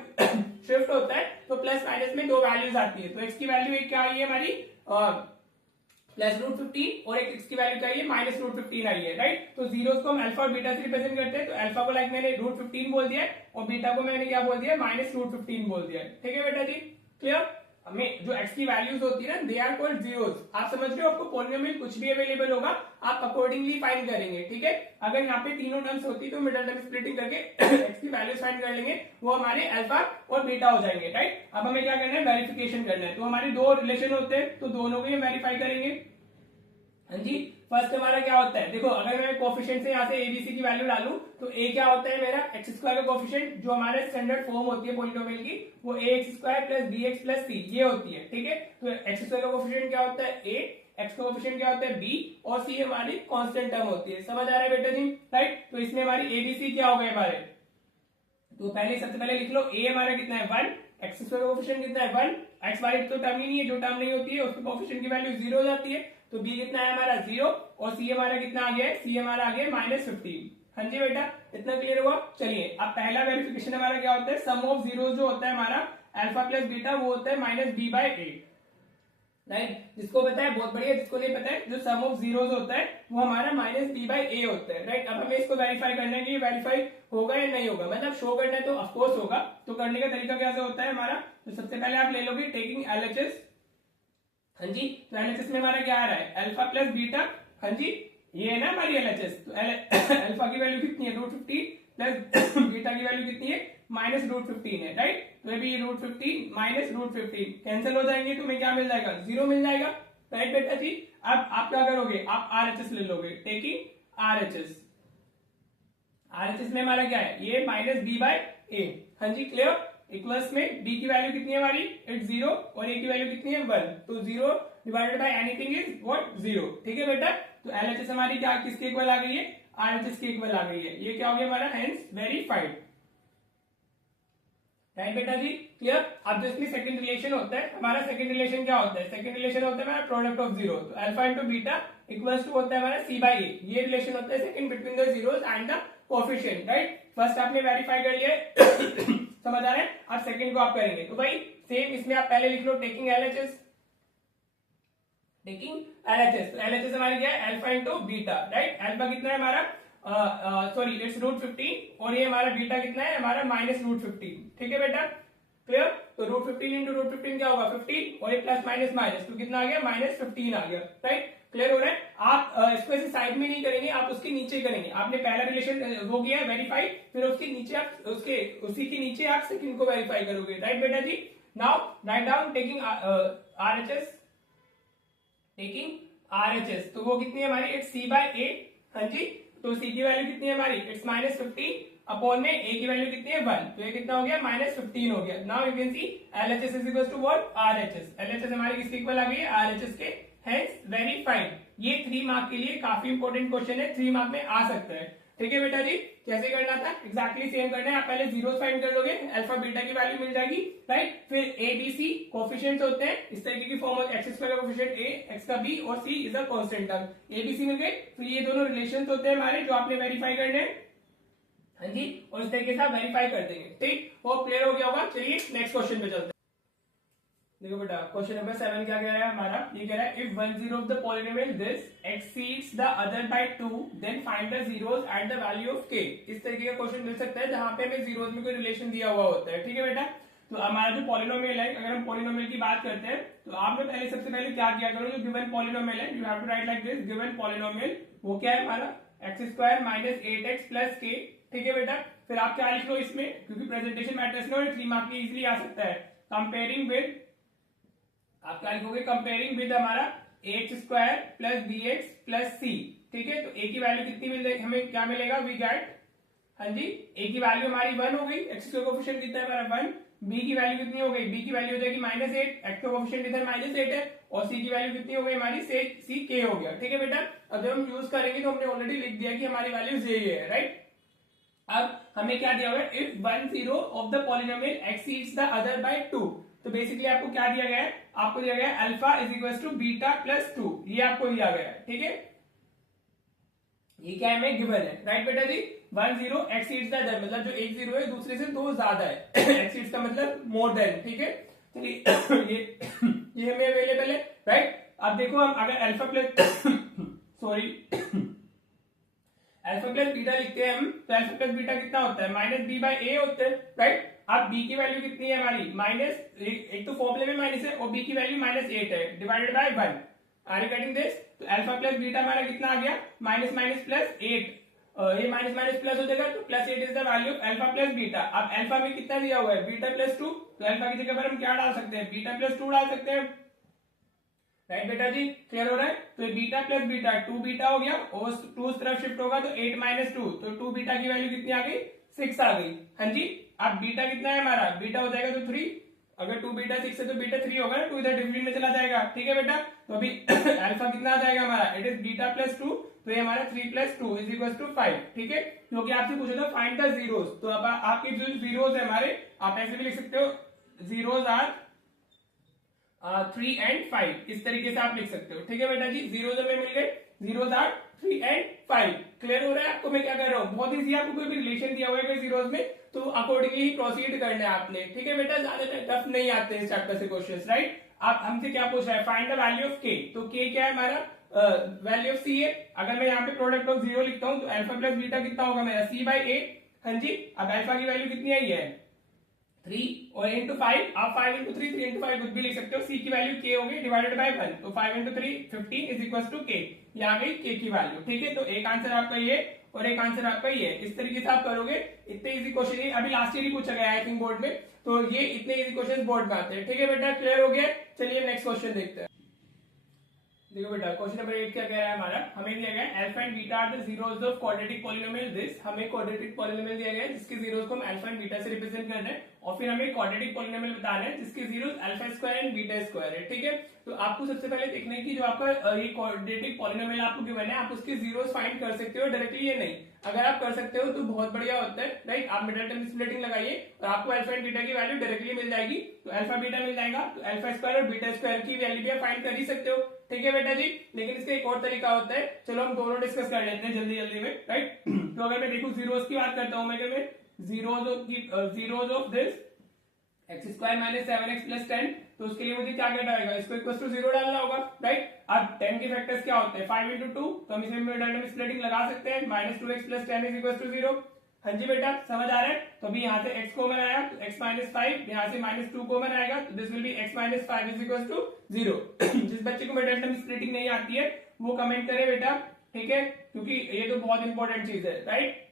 शिफ्ट होता है तो प्लस माइनस में दो वैल्यूज आती है, तो एक्स की वैल्यू एक क्या आई है हमारी प्लस रूट 15 और एक एक्स की वैल्यू क्या आई है माइनस रूट 15 आई है, राइट। तो जीरोस को हम अल्फा और बीटा से रिप्रेजेंट करते हैं, तो अल्फा को लाइक मैंने रूट 15 बोल दिया है और बीटा को मैंने क्या बोल दिया माइनस रूट 15 बोल दिया है। ठीक है बेटा जी, क्लियर। हमें जो एक्स की वैल्यूज होती है ना दे आर कॉल्ड जीरोस। आप समझ रहे हो, आपको पॉलिनोमियल कुछ भी अवेलेबल होगा आप अकॉर्डिंगली फाइंड करेंगे। ठीक है, अगर यहाँ पे तीनों टर्म्स होती तो मिडिल टर्म स्प्लिटिंग करके एक्स की वैल्यूज फाइंड कर लेंगे, वो हमारे अल्फा और बीटा हो जाएंगे, राइट। अब हमें क्या करना है, वेरिफिकेशन करना है। तो हमारे दो रिलेशन होते हैं तो दोनों को ही वेरीफाई करेंगे। हाँ जी, फर्स्ट हमारा क्या होता है, देखो अगर मैं कोएफिशिएंट से यहाँ से एबीसी की वैल्यू डालूं तो ए क्या होता है मेरा एक्स स्क्वायर का कोएफिशिएंट, जो हमारे स्टैंडर्ड फॉर्म होती है पॉलिनोमियल की, वो a x square plus b x plus c ये होती है। ठीक है, तो एक्स स्क्वायर का कोएफिशिएंट क्या होता है ए, एक्स का कोएफिशिएंट क्या होता है बी और सी हमारी कांस्टेंट टर्म होती है। समझ आ रहा है बेटा जी, राइट। तो इसमें हमारी एबीसी क्या हो गए हमारे, तो पहले सबसे पहले लिख लो ए हमारा कितना है 1, एक्स स्क्वायर का कोएफिशिएंट कितना है 1, एक्स वाली तो टर्म ही नहीं है, जो टर्म नहीं होती है उसके कोएफिशिएंट की वैल्यू 0 हो जाती है, तो बी कितना है हमारा 0 और सी हमारा कितना आ गया है, सी हमारा आ गया माइनस 15। हाँ जी बेटा, इतना क्लियर हुआ। चलिए अब पहला वेरिफिकेशन हमारा क्या होता है, सम ऑफ जीरोस जो होता है हमारा अल्फा प्लस बीटा वो होता है माइनस बी बाय ए, राइट। जिसको पता है बहुत बढ़िया, जिसको नहीं पता है जो सम ऑफ जीरोस होता है वो हमारा माइनस बी बाय ए होता है, राइट। अब हमें इसको वेरीफाई करना है कि ये वेरीफाई होगा या नहीं होगा, मतलब शो करना है तो ऑफकोर्स होगा। तो करने का तरीका कैसे होता है हमारा, तो सबसे पहले आप ले लोगे टेकिंग एलएचएस। हाँ जी, तो एलएचएस में हमारा क्या आ रहा है अल्फा प्लस बीटा, हाँ जी ये है ना हमारी एलएचएस। तो अल्फा की वैल्यू कितनी है रूट 15 प्लस बीटा की वैल्यू कितनी है माइनस रूट 15 है, राइट। तो अभी रूट 15 माइनस रूट 15 कैंसिल हो जाएंगे तो हमें क्या मिल जाएगा 0 मिल जाएगा, राइट बेटा जी। अब आप क्या करोगे, आप आरएचएस ले लोगे, टेकिंग आरएचएस। आरएचएस में हमारा क्या है ये माइनस बी बाय ए, हाँ जी क्लियर। इक्वल्स में b की वैल्यू कितनी है हमारी इट्स 0 और a की वैल्यू कितनी है 1, तो 0 divided by anything is what 0। ठीक है बेटा, तो एलएचएस हमारी क्या किसके इक्वल आ गई है आरएचएस के इक्वल आ गई है, ये क्या हो गया हमारा हेंस वेरीफाइड, राइट बेटा जी क्लियर। अब जो इसमें सेकंड रिलेशन होता है हमारा, सेकंड रिलेशन क्या होता है, सेकंड रिलेशन होता है हमारा प्रोडक्ट ऑफ जीरो, तो alpha into beta equals to होता है हमारा सी बाई ए, ये रिलेशन होता है second between the zeros and the coefficient, right. First आपने वेरीफाई कर लिया समझ आ रहा है, अब सेकंड को आप करेंगे तो भाई सेम इसमें आप पहले लिख लो टेकिंग एलएचएस, टेकिंग एलएचएस। तो एलएचएस हमारा क्या है alpha into beta, right. Alpha कितना है हमारा सॉरी इट्स रूट 15 और ये हमारा बीटा कितना है हमारा माइनस रूट 15। ठीक है बेटा क्लियर, तो रूट 15 इंटू रूट 15 क्या होगा 15 और ये प्लस माइनस माइनस, तो कितना आ गया माइनस 15 आ गया, राइट। क्लियर हो रहा है। आप इसको ऐसे साइड में नहीं करेंगे, आप उसके नीचे करेंगे। आपने पहला रिलेशन वो किया वेरीफाई, फिर उसके नीचे आप उसी के नीचे आप सेकंड को वेरीफाई करोगे, राइट बेटा जी। Now write down taking RHS, taking RHS, तो वो कितनी है हमारी इट्स सी बाय ए, हाँ जी। तो सी की वैल्यू कितनी है हमारी इट्स माइनस 15 अपॉन में ए की वैल्यू कितनी है 1, तो ये कितना हो गया माइनस 15 हो गया। Now you can see LHS is equal to what RHS, LHS हमारी किसके इक्वल आ गई है आरएचएस के, हेंस वेरीफाइड। ये 3 मार्क के लिए काफी इंपॉर्टेंट क्वेश्चन है, 3 मार्क में आ सकता है। ठीक है बेटा जी, कैसे करना था एग्जैक्टली सेम करना है। आप पहले जीरोस फाइंड कर लोगे, अल्फा बीटा की वैल्यू मिल जाएगी, राइट। फिर ए बी सी कोएफिशिएंट्स होते हैं इस तरीके की फॉर्म, एक्स स्क्वायर का कोएफिशिएंट ए, एक्स का बी और c is a constant term, a b c मिल गए। फिर ये दोनों रिलेशंस होते हैं हमारे जो आपने वेरीफाई करने हैं, हाँ जी, और इस तरीके से आप वेरीफाई कर देंगे। ठीक, और क्लियर हो गया होगा। चलिए नेक्स्ट क्वेश्चन पे चलते हैं। देखो बेटा क्वेश्चन नंबर 7 क्या कह रहा है हमारा, ये कह रहा है if one zero of the polynomial this exceeds the other by 2 then find the zeros at the value of k। इस तरीके का क्वेश्चन मिल सकता है जहां पे हमें जीरोस में कोई रिलेशन दिया हुआ होता है। ठीक है बेटा, तो हमारा जो पॉलिनोमियल है, अगर हम पॉलिनोमियल की बात करते हैं तो आपने पहले सबसे पहले क्या किया करो, जो गिवन पॉलिनोमियल है you have to write like this, given polynomial वो क्या है हमारा x square minus 8x plus k ठीक है बेटा। फिर आप क्या लिख लो इसमें, क्योंकि प्रेजेंटेशन मैटर्स में 3 मार्क में इजिली आ सकता है। कंपेयरिंग विद, आप क्या लिखोगे, कंपेयरिंग विद हमारा x square plus b x plus c, ठीक है। तो ए की वैल्यू कितनी मिल जाएगी, हमें क्या मिलेगा, वी गेट, हाँ जी, ए की वैल्यू हमारी 1 हो गई, एक्स का कोएफिशिएंट कितना है हमारा 1, बी की वैल्यू कितनी हो गई, बी की वैल्यू हो जाएगी -8, एक्स का कोएफिशिएंट इधर -8 है, और सी की वैल्यू कितनी हो गई हमारी, सी के हो गया, ठीक है बेटा। अब जब हम यूज करेंगे तो हमने ऑलरेडी लिख दिया कि हमारी वैल्यू ये है, राइट। अब हमें क्या दिया हुआ है, if one zero of the polynomial exceeds the other by 2, तो बेसिकली आपको क्या दिया गया है, आपको दिया गया है alpha is equal to beta plus 2, ये आपको दिया गया है, ठीक है। ये क्या है, हमें गिवन है, राइट बेटा जी। 1 0 एक्सीड्स द अदर, मतलब जो एक जीरो है दूसरे से 2 ज्यादा है एक्सीड्स का मतलब मोर देन, ठीक है। चलिए ये हमें अवेलेबल है, राइट। अब देखो हम अगर alpha plus sorry alpha plus beta लिखते हैं हम, तो अल्फा प्लस बीटा कितना होता है, -b/a होता है, राइट। अब b की वैल्यू कितनी है हमारी, माइनस, एक तो फॉर्मूले में माइनस है, और b की वैल्यू -8 है, divided by 1, are you getting this. तो अल्फा प्लस बीटा हमारा कितना आ गया, माइनस माइनस प्लस 8, ये माइनस माइनस प्लस हो जाएगा, तो +8 is the value of alpha plus beta. अब अल्फा में कितना दिया हुआ है, बीटा प्लस 2, तो अल्फा की जगह पर हम क्या डाल सकते हैं, बीटा प्लस 2 डाल सकते हैं, राइट बेटा जी, क्लियर हो रहा है। तो बीटा प्लस बीटा 2 बीटा हो गया, और 2 उस तरफ शिफ्ट होगा तो 8 - 2, तो 2 बीटा की वैल्यू कितनी आ गई, 6 आ गई, हाँ जी। अब बीटा कितना है हमारा, बीटा हो जाएगा तो 3, अगर 2 बीटा 6 है तो बीटा 3 होगा ना, 2 इधर डिफरेंट में चला जाएगा, ठीक है बेटा। तो अभी अल्फा कितना आ जाएगा हमारा, इट इज बीटा प्लस 2, तो ये हमारा 3 + 2 = 5, ठीक है। क्योंकि आपसे पूछा था फाइंड द जीरोस, तो अब आपके जो जीरोस है हमारे, आप ऐसे भी लिख सकते हो, जीरोस आर 3 and 5, इस तरीके से आप लिख सकते हो, ठीक है बेटा जी। जीरोस हमें मिल गए, जीरोस आर 3 and 5, क्लियर हो रहा है आपको मैं क्या कर रहा हूँ, बहुत इजी। आपको कोई भी रिलेशन दिया हुआ है जीरोस में, तो अकॉर्डिंगली ही प्रोसीड करना है आपने, ठीक है बेटा। ज्यादा टफ नहीं आते इस चैप्टर से क्वेश्चंस, राइट। आप हमसे क्या पूछ रहा है, फाइंड द वैल्यू ऑफ के, तो के क्या है हमारा, वैल्यू ऑफ सी है। अगर मैं यहाँ पे प्रोडक्ट ऑफ 0 लिखता हूँ, तो अल्फा प्लस बीटा कितना होगा मेरा, c/a, हाँ जी। अब अल्फा की वैल्यू कितनी आई है, 3, और इंटू 5, आप 5 इंटू 3, 3 इंटू 5 कुछ भी लिख सकते हो। सी की वैल्यू के होगी, डिवाइडेड बाय 1, तो 5 इंटू 3 15 इज इक्वल टू के, ये आ गई के की वैल्यू, ठीक है। तो एक आंसर आपका ये, और एक आंसर आपका ये, इस तरीके से आप करोगे। इतने इजी क्वेश्चन है, अभी लास्ट ईयर ही पूछा गया है आई थिंक बोर्ड में, तो ये इतने इजी क्वेश्चन बोर्ड में आते हैं, ठीक है बेटा, क्लियर हो गया। चलिए नेक्स्ट क्वेश्चन देखते हैं। देखो बेटा, क्वेश्चन नंबर 8 क्या कह रहा है हमारा, हमें दिया गया है alpha and beta are the zeros of quadratic polynomial this, हमें क्वाड्रेटिक पॉलिनोमियल दिया गया है जिसके जीरोस को हम अल्फा एंड बीटा से रिप्रेजेंट करना है, और फिर हमें क्वाड्रेटिक पॉलिनोमियल बताना है जिसके zeros alpha square and beta square है, ठीक है। तो आपको सबसे पहले देखना है कि जो आपका ये क्वाड्रेटिक पॉलिनोमियल आपको गिवन है, आप उसके जीरोस फाइंड कर सकते हो डायरेक्टली या नहीं। अगर आप कर सकते हो तो बहुत बढ़िया होता है, राइट। आप मिडिल टर्म स्प्लिटिंग लगाइए और आपको अल्फा एंड बीटा की वैल्यू डायरेक्टली मिल जाएगी, तो अल्फा बीटा मिल जाएगा, तो अल्फा स्क्वायर और बीटा स्क्वायर की वैल्यू भी आप फाइंड कर ही सकते हो, ठीक है बेटा जी। लेकिन इसका एक और तरीका होता है, चलो हम दोनों डिस्कस कर लेते हैं जल्दी जल्दी में, राइट। तो अगर मैं देखूं जीरोस की बात करता हूं मैं, zeros of this x square - 7x + 10, तो उसके लिए मुझे क्या करना होगा, इसको इक्वल टू 0 डालना होगा, राइट। अब 10 के फैक्टर्स क्या होते हैं, 5 × 2, तो हम इसमें मिडिल टर्म स्प्लिटिंग लगा सकते हैं, -2x + 10 = 0, हाँ जी बेटा, समझ आ रहा है। तो अभी यहाँ से x कॉमन आया, तो x - 5, यहाँ से -2 कॉमन आएगा, तो दिस विल बी x - 5 = 0। जिस बच्चे को मिडिल टर्म स्प्लिटिंग नहीं आती है वो कमेंट करे बेटा, ठीक है, क्योंकि ये तो बहुत इंपॉर्टेंट चीज है, राइट।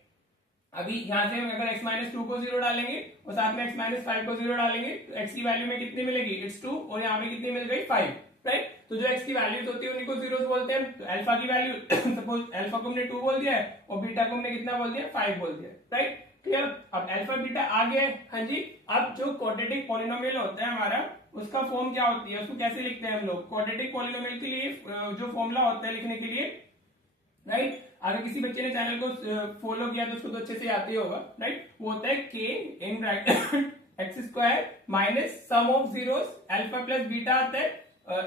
अभी यहाँ से हम अगर x - 2 को 0 डालेंगे और साथ में x - 5 को 0 डालेंगे, तो x की वैल्यू में कितनी मिलेगी, इट्स 2, और यहाँ पे कितनी मिल गई 5, राइट। तो जो x की वैल्यूज होती है उन्हीं को जीरोस बोलते हैं। तो अल्फा की वैल्यू सपोज अल्फा को हमने 2 बोल दिया है, और बीटा को हमने कितना बोल दिया, 5 बोल दिया, राइट, क्लियर। अब अल्फा बीटा आ गया है, हाँ जी। अब जो क्वाड्रेटिक पॉलिनोमियल होता है हमारा, उसका फॉर्म क्या होती है, उसको कैसे लिखते हैं हम लोग, क्वाड्रेटिक पॉलिनोमियल के लिए जो फॉर्मूला होता है लिखने के लिए, राइट। अगर किसी बच्चे ने चैनल को फॉलो किया तो उसको तो अच्छे से आते ही होगा, राइट। वो होता है के in bracket x square minus sum of zeros alpha plus beta आता है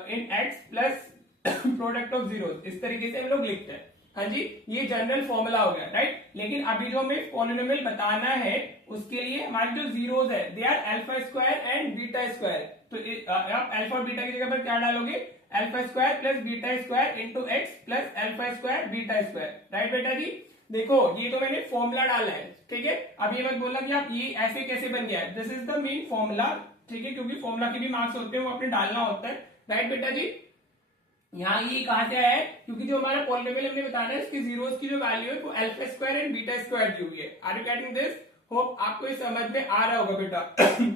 in x plus product of zeros, इस तरीके से हम लोग लिखते हैं, हाँ जी। ये जनरल फॉर्मूला हो गया, राइट। लेकिन अभी जो हमें पॉलिनोमियल बताना है उसके लिए हमारे जो जीरोस है they are alpha square and beta square, तो आप अल्फा और बीटा की जगह पर क्या डालोगे, alpha square plus beta square into x plus alpha square beta square, right बेटा जी। देखो ये तो मैंने फॉर्मूला डाला है, ठीक है। अब ये मत बोलना कि आप ये ऐसे कैसे बन गया, this is the main formula, ठीक है, क्योंकि फॉर्मूला के भी मार्क्स होते हैं वो आपने डालना होता है, राइट बेटा जी। यहाँ ये कहा से आया है क्योंकि जो हमारा पॉलिनोमियल हमने बताया है उसकी जीरोस की जो वैल्यू है वो alpha square and beta square दी हुई है। Are you getting this? Hope आपको ये समझ में आ रहा होगा बेटा।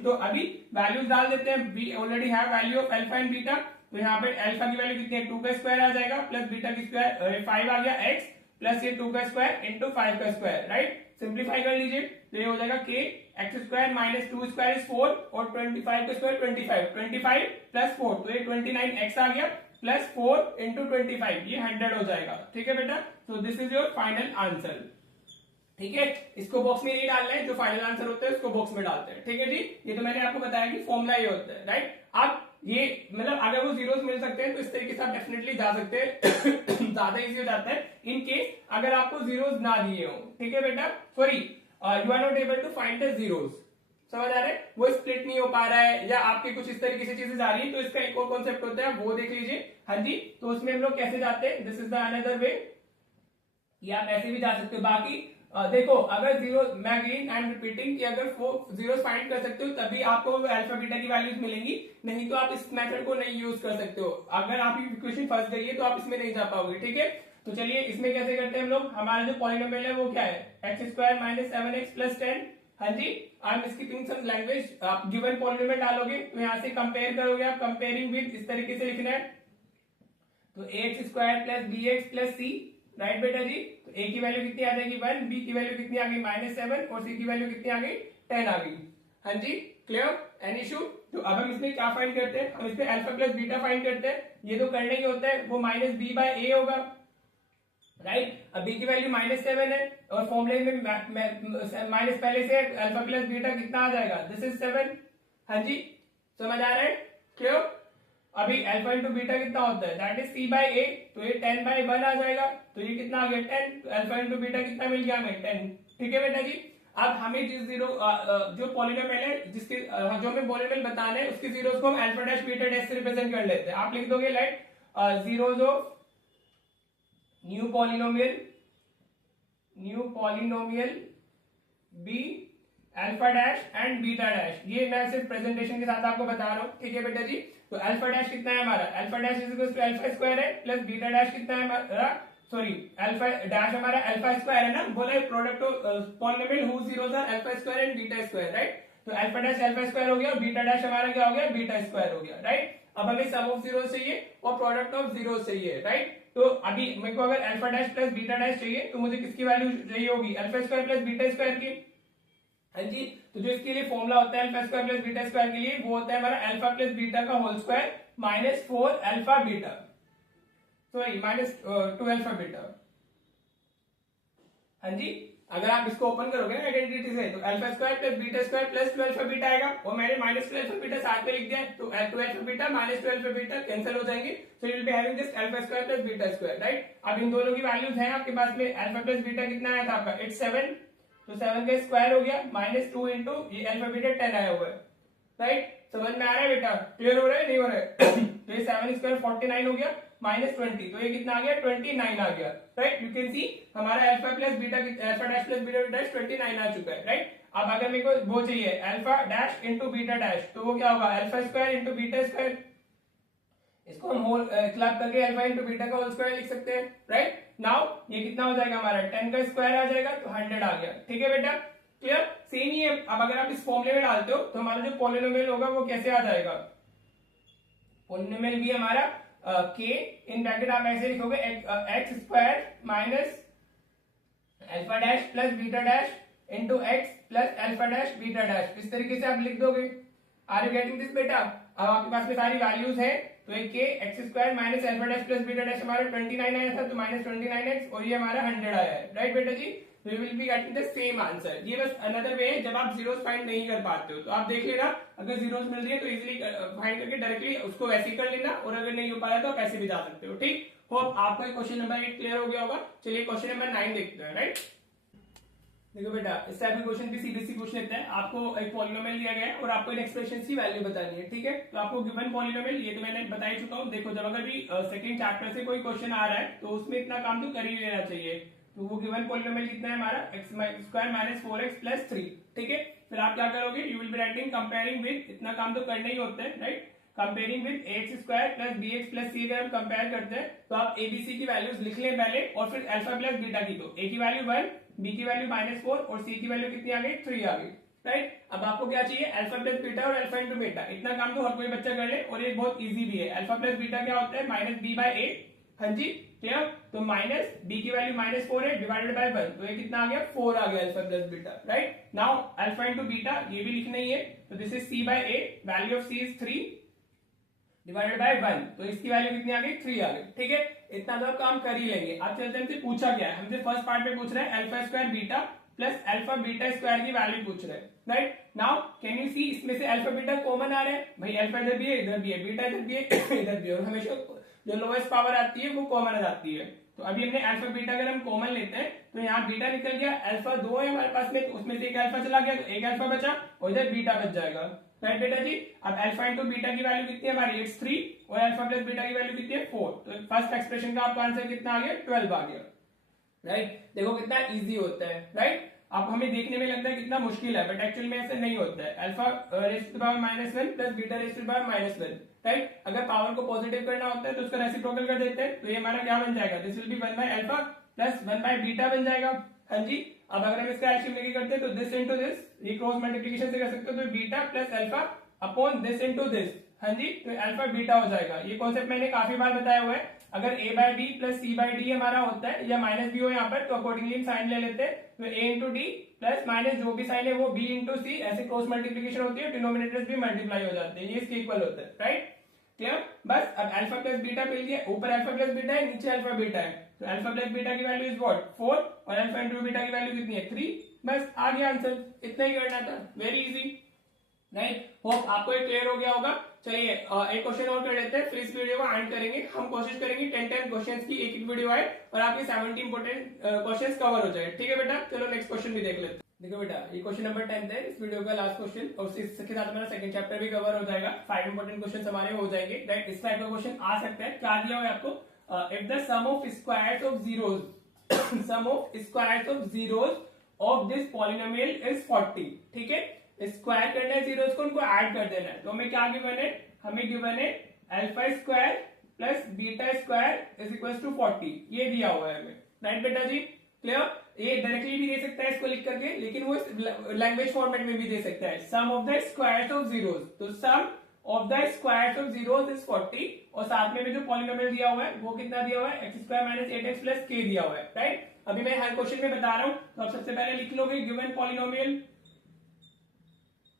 तो अभी वैल्यूज डाल देते हैं। We already have value of alpha and beta, तो यहाँ पे अल्फा की वैल्यू कितनी है 2 का स्क्वायर आ जाएगा, प्लस बीटा की स्क्वायर 5 आ गया x, प्लस ये 2 का स्क्वायर इंटू 5 का स्क्वायर, राइट। सिंप्लीफाई कर लीजिए तो ये हो जाएगा k x square minus 2 square is 4 और 25 का स्क्वायर 25 प्लस 4 तो ये 29x आ गया, प्लस 4 इंटू 25 ये 100 हो जाएगा। ठीक है बेटा, so this is your final answer. ठीक है, इसको बॉक्स में नहीं डालना है, जो फाइनल आंसर होता है उसको बॉक्स में डालते हैं। ठीक है जी, ये तो मैंने आपको बताया कि फॉर्मूला ये होता है, राइट। अब ये मतलब अगर वो जीरोस मिल सकते हैं तो इस तरीके से आप डेफिनेटली जा सकते हैं। ज्यादा इजी हो जाता है इन केस अगर आपको जीरोस ना दिए हो। ठीक है बेटा, sorry you are not able to find the zeros, समझ आ रहा है, वो स्प्लिट नहीं हो पा रहा है या आपके कुछ इस तरीके से चीजें जा रही है, तो इसका एक और कॉन्सेप्ट होता है वो देख लीजिए। हाँ जी, तो उसमें हम लोग कैसे जाते हैं, this is the another way, या आप ऐसे भी जा सकते हो। बाकी देखो अगर जीरो, मैं अगेन आई एम रिपीटिंग कि अगर जीरो फाइंड कर सकते हो तभी आपको अल्फा बीटा की वैल्यूज मिलेंगी, नहीं तो आप इस मेथड को नहीं यूज कर सकते हो। अगर आपकी इक्वेशन फंस गई है तो आप इसमें नहीं जा पाओगे। ठीक है, तो चलिए इसमें कैसे करते हैं हम लोग। हमारा जो पॉलिनोमियल है वो क्या है, x square minus 7x plus 10। हाँ जी, I am skipping some language. आप गिवन पॉलिनोमियल डालोगे तो यहाँ से कंपेयर करोगे, आप कंपेयरिंग विद इस तरीके से लिखना है, तो ax square plus bx plus c, right बेटा जी। तो a की वैल्यू कितनी आ जाएगी 1, b की वैल्यू कितनी आ गई -7 और c की वैल्यू कितनी आ गई 10 आ गई। हाँ जी, क्लियर, एनी इशू। तो अब हम इसमें क्या फाइंड करते हैं, हम इसमें अल्फा प्लस बीटा फाइंड करते हैं। ये तो करना ही होता है, वो माइनस बी बाय ए होगा, राइट। अब b की वैल्यू -7 है और फॉर्मूले में माइनस पहले से अल्फा प्लस बीटा कितना आ जाएगा, दिस इज 7। हाँ जी, समझ आ रहा है, क्लियर। अभी अल्फा इंटू बीटा कितना होता है, that is c by a, तो ये 10/1 आ जाएगा, तो ये कितना आ गया 10, तो अल्फा इंटू बीटा कितना मिल गया हमें 10। ठीक है बेटा जी, अब हमें जिस जीरो जो पॉलिनोमियल है जिसके जो हमें पॉलिनोमियल बताना है उसके जीरोस को हम अल्फा डैश बीटा डैश से रिप्रेजेंट कर लेते हैं। आप लिख दोगे like zeros of new polynomial be alpha dash and beta dash, ये मैं सिर्फ प्रेजेंटेशन के साथ आपको बता रहा हूँ। ठीक है बेटा जी, तो अल्फा डैश कितना है हमारा, alpha dash is equal to alpha square है, प्लस बीटा डैश कितना है हमारा, सॉरी अल्फा डैश हमारा अल्फा स्क्वायर है ना, बोला product of polynomial whose zeros are alpha square and beta square, right. तो अल्फा डैश अल्फा स्क्वायर हो गया और बीटा डैश हमारा क्या हो गया, बीटा स्क्वायर हो गया, राइट। अब हमें सम ऑफ जीरोस चाहिए और प्रोडक्ट ऑफ जीरोस चाहिए, राइट। तो अभी मेरे को अगर alpha dash plus beta dash चाहिए तो मुझे किसकी वैल्यू चाहिए होगी, alpha square plus beta square की। हाँ जी, तो जो इसके लिए फॉर्मूला होता है alpha square plus beta square के लिए, वो होता है हमारा अल्फा प्लस बीटा का whole square minus 4 alpha beta, sorry minus 2 alpha beta. हाँ जी, अगर आप इसको ओपन करोगे ना आइडेंटिटी से, तो alpha square plus beta square plus 2 alpha beta आएगा, और मैंने माइनस 2 अल्फा बीटा साथ में लिख दिया, तो 2 alpha beta minus 2 alpha beta cancel हो जाएंगे, so you will be having just alpha square plus beta square, right. अब इन दोनों की वैल्यूज हैं आपके पास में, अल्फा प्लस बीटा कितना आया था आपका, इट्स 7, तो 7 का स्क्वायर हो गया माइनस 2 इंटू ये अल्फा बीटा 10 आया हुआ है, राइट। समझ में आ रहा है बेटा, क्लियर हो रहा है नहीं हो रहा है। तो ये 7 स्क्वायर 49 हो गया माइनस 20, तो ये कितना आ गया 29 आ गया, राइट। यू कैन सी हमारा alpha plus beta alpha dash plus beta dash 29 आ चुका है, राइट। अब अगर मेरे को वो चाहिए alpha dash into beta dash, तो वो क्या होगा alpha square into beta square, इसको हम होल क्लब करके अल्फा इंटू बीटा का होल स्क्वायर लिख सकते हैं, राइट। नाउ ये कितना हो जाएगा हमारा 10 का स्क्वायर आ जाएगा, तो 100 आ गया। ठीक है बेटा, क्लियर, सेम ही है। अब अगर आप इस फॉर्मूले में डालते हो तो हमारा जो पॉलिनोमियल होगा वो कैसे आ जाएगा, पॉलिनोमियल भी हमारा के इन ब्रैकेट आप ऐसे लिखोगे x square minus alpha dash plus beta dash into x plus alpha dash beta dash, इस तरीके से आप लिख दोगे। आर यू गेटिंग दिस बेटा। अब आपके पास में सारी वैल्यूज है, तो एक के x square minus alpha dash plus beta dash हमारा 29 आया था, तो माइनस 29x, और ये हमारा 100 आया है, राइट बेटा जी। We will be getting the same answer. ये बस अनदर वे है जब आप जीरोस फाइंड नहीं कर पाते हो, तो आप देख लेना अगर जीरोस मिल रही है तो इजीली फाइंड करके डायरेक्टली उसको वैसे ही कर लेना, और अगर नहीं हो पाया तो आप ऐसे भी जा सकते हो, ठीक। होप आपका क्वेश्चन नंबर 8 क्लियर हो गया होगा। चलिए क्वेश्चन नंबर 9 देखते हैं, राइट। देखो बेटा, इस टाइप के क्वेश्चन भी सीधे सी पूछ लेते हैं। आपको एक पॉलिनोमियल दिया गया है और आपको इन एक्सप्रेशन की वैल्यू बतानी है, ठीक है। तो आपको गिवन पॉलिनोमियल ये तो मैंने बता ही चुका हूँ। देखो जब अगर भी सेकंड चैप्टर से कोई क्वेश्चन आ रहा है तो उसमें इतना काम तो कर ही लेना चाहिए। तो वो गिवन पॉलिनोमियल कितना है हमारा x square minus 4x plus 3, ठीक है। फिर आप क्या करोगे, you will be writing comparing with, इतना काम तो करना ही होता है, right. Comparing with x square plus b x plus c अगर हम कंपेयर करते हैं तो आप एबीसी की वैल्यूज लिख लें पहले और फिर अल्फा प्लस बीटा की। तो ए की वैल्यू 1, बी की वैल्यू -4 और सी की वैल्यू कितनी आ गई 3 आ गई, राइट। अब आपको क्या चाहिए, अल्फा प्लस बीटा और अल्फा इंटू बीटा। इतना काम तो हर कोई बच्चा कर ले और ये बहुत इजी भी है। अल्फा प्लस बीटा क्या होता है, -b/a, हाँ जी क्लियर। तो माइनस बी की वैल्यू -4 है डिवाइडेड बाय 1, तो ये कितना आ गया 4 आ गया alpha plus beta, right. Now alpha into beta ये भी लिखना ही है, तो this is c/a, value of c is 3 divided by 1, तो इसकी वैल्यू कितनी आ गई 3 आ गई, ठीक है। इतना तो आप काम कर ही लेंगे। अब चलते हैं पूछा गया है, हमसे फर्स्ट पार्ट में पूछ रहे हैं alpha square beta plus alpha beta square की वैल्यू पूछ रहे हैं, right. Now can you see इसमें से अल्फा बीटा कॉमन आ रहे हैं, भाई अल्फा इधर भी है इधर भी है, बीटा इधर भी है इधर भी है, और हमेशा जो लोएस्ट पावर आती है वो कॉमन आ जाती है। तो अभी हमने अल्फा बीटा अगर हम कॉमन लेते हैं तो यहाँ बीटा निकल गया, अल्फा 2 है हमारे पास में, तो उसमें से एक अल्फा चला गया तो एक अल्फा बचा और इधर बीटा बच जाएगा, राइट बेटा जी। अब अल्फा इंटू बीटा की वैल्यू कितनी है हमारी, इट्स 3 और अल्फा प्लस बीटा की वैल्यू कितनी है 4, तो फर्स्ट एक्सप्रेशन का आपका आंसर कितना आ गया 12 आ गया, राइट। देखो कितना इजी होता है, राइट। अब हमें देखने में लगता है कितना मुश्किल है, बट एक्चुअल में ऐसा नहीं होता है। Alpha raise to the power -1 plus beta raise to the power -1, right. अगर पावर को पॉजिटिव करना होता है तो उसका रेसिप्रोकल कर देते हैं, तो ये हमारा क्या बन जाएगा, this will be 1 by alpha plus 1 by beta बन जाएगा, हाँ जी। अब अगर हम इसका एलसीएम लेके करते हैं तो दिस इनटू दिस, ये क्रॉस मल्टीप्लिकेशन से कर सकते हो, तो beta plus alpha upon this into this, हाँ जी, तो अल्फा बीटा हो जाएगा। ये कॉन्सेप्ट मैंने काफी बार बताया हुआ है। अगर a by d plus c by d हमारा होता है या माइनस बी हो यहाँ पर, तो अकॉर्डिंगली साइन ले लेते हैं, तो a into D plus minus जो भी साइन है वो b इंटू सी, ऐसे क्रॉस मल्टीप्लिकेशन होती है, डिनोमिनेटर्स भी मल्टीप्लाई हो जाते हैं, ये इसके इक्वल होता है, राइट क्लियर। बस अब अल्फा प्लस बीटा मिल गया, ऊपर अल्फा प्लस बीटा है नीचे अल्फा बीटा है, तो अल्फा प्लस बीटा की वैल्यू इज व्हाट 4 और अल्फा इंटू बीटा की वैल्यू कितनी है 3, बस आ गया आंसर। इतना ही करना था, वेरी इजी, राइट। होप आपको ये क्लियर हो गया होगा। चलिए एक क्वेश्चन और कर लेते हैं, फिर इस वीडियो को एंड करेंगे। हम कोशिश करेंगे 10 क्वेश्चंस की एक वीडियो आए और आपके 70 इंपोर्टेंट क्वेश्चंस कवर हो जाए, ठीक है बेटा। चलो नेक्स्ट क्वेश्चन भी देख लेते हैं। देखो बेटा ये क्वेश्चन नंबर 10 है इस वीडियो का लास्ट क्वेश्चन, और इसके साथ हमारा सेकंड चैप्टर भी कवर हो जाएगा, 5 इंपोर्टेंट क्वेश्चन हमारे हो जाएंगे, राइट। इस टाइप का क्वेश्चन आ सकता है। क्या दिया हुआ है आपको, if the sum of squares of zeros sum of squares of zeros of this polynomial is 40, ठीक है। स्क्वायर करना है जीरोस को, उनको ऐड कर देना है, तो हमें क्या गिवन है, हमें गिवन है alpha square plus beta square is equal to 40, ये दिया हुआ है हमें, राइट बेटा जी क्लियर। ये डायरेक्टली भी दे सकता है इसको लिख करके, लेकिन वो लैंग्वेज फॉर्मेट में भी दे सकता है, sum of the squares of zeros, तो sum of the squares of zeros is 40, और साथ में भी जो पॉलिनोमियल दिया हुआ है वो कितना दिया हुआ है, x square minus 8x plus k दिया हुआ है, राइट। अभी मैं हर क्वेश्चन में बता रहा हूं, तो आप सबसे पहले लिख लोगे गिवन पॉलिनोमियल,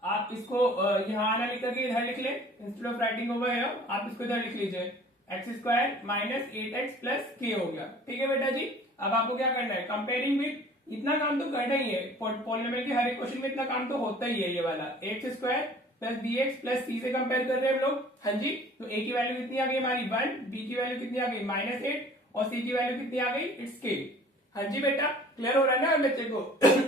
आप इसको यहाँ आना लिख करके इधर लिख लें, instead of writing over here आप इसको इधर लिख लीजिए, x square minus 8x plus के हो गया, ठीक है बेटा जी। अब आपको क्या करना है, कंपेयरिंग विद, इतना काम तो करना ही है, पॉलिनोमियल के हर एक क्वेश्चन में इतना काम तो होता ही है, ये वाला x square plus b x plus c से कंपेयर कर रहे हैं हम लोग, हाँ जी। तो ए की वैल्यू कितनी आ गई हमारी 1, बी की वैल्यू कितनी आ गई -8 और सी की वैल्यू कितनी आ गई इट्स के, हाँ जी बेटा क्लियर हो रहा है ना बच्चे को।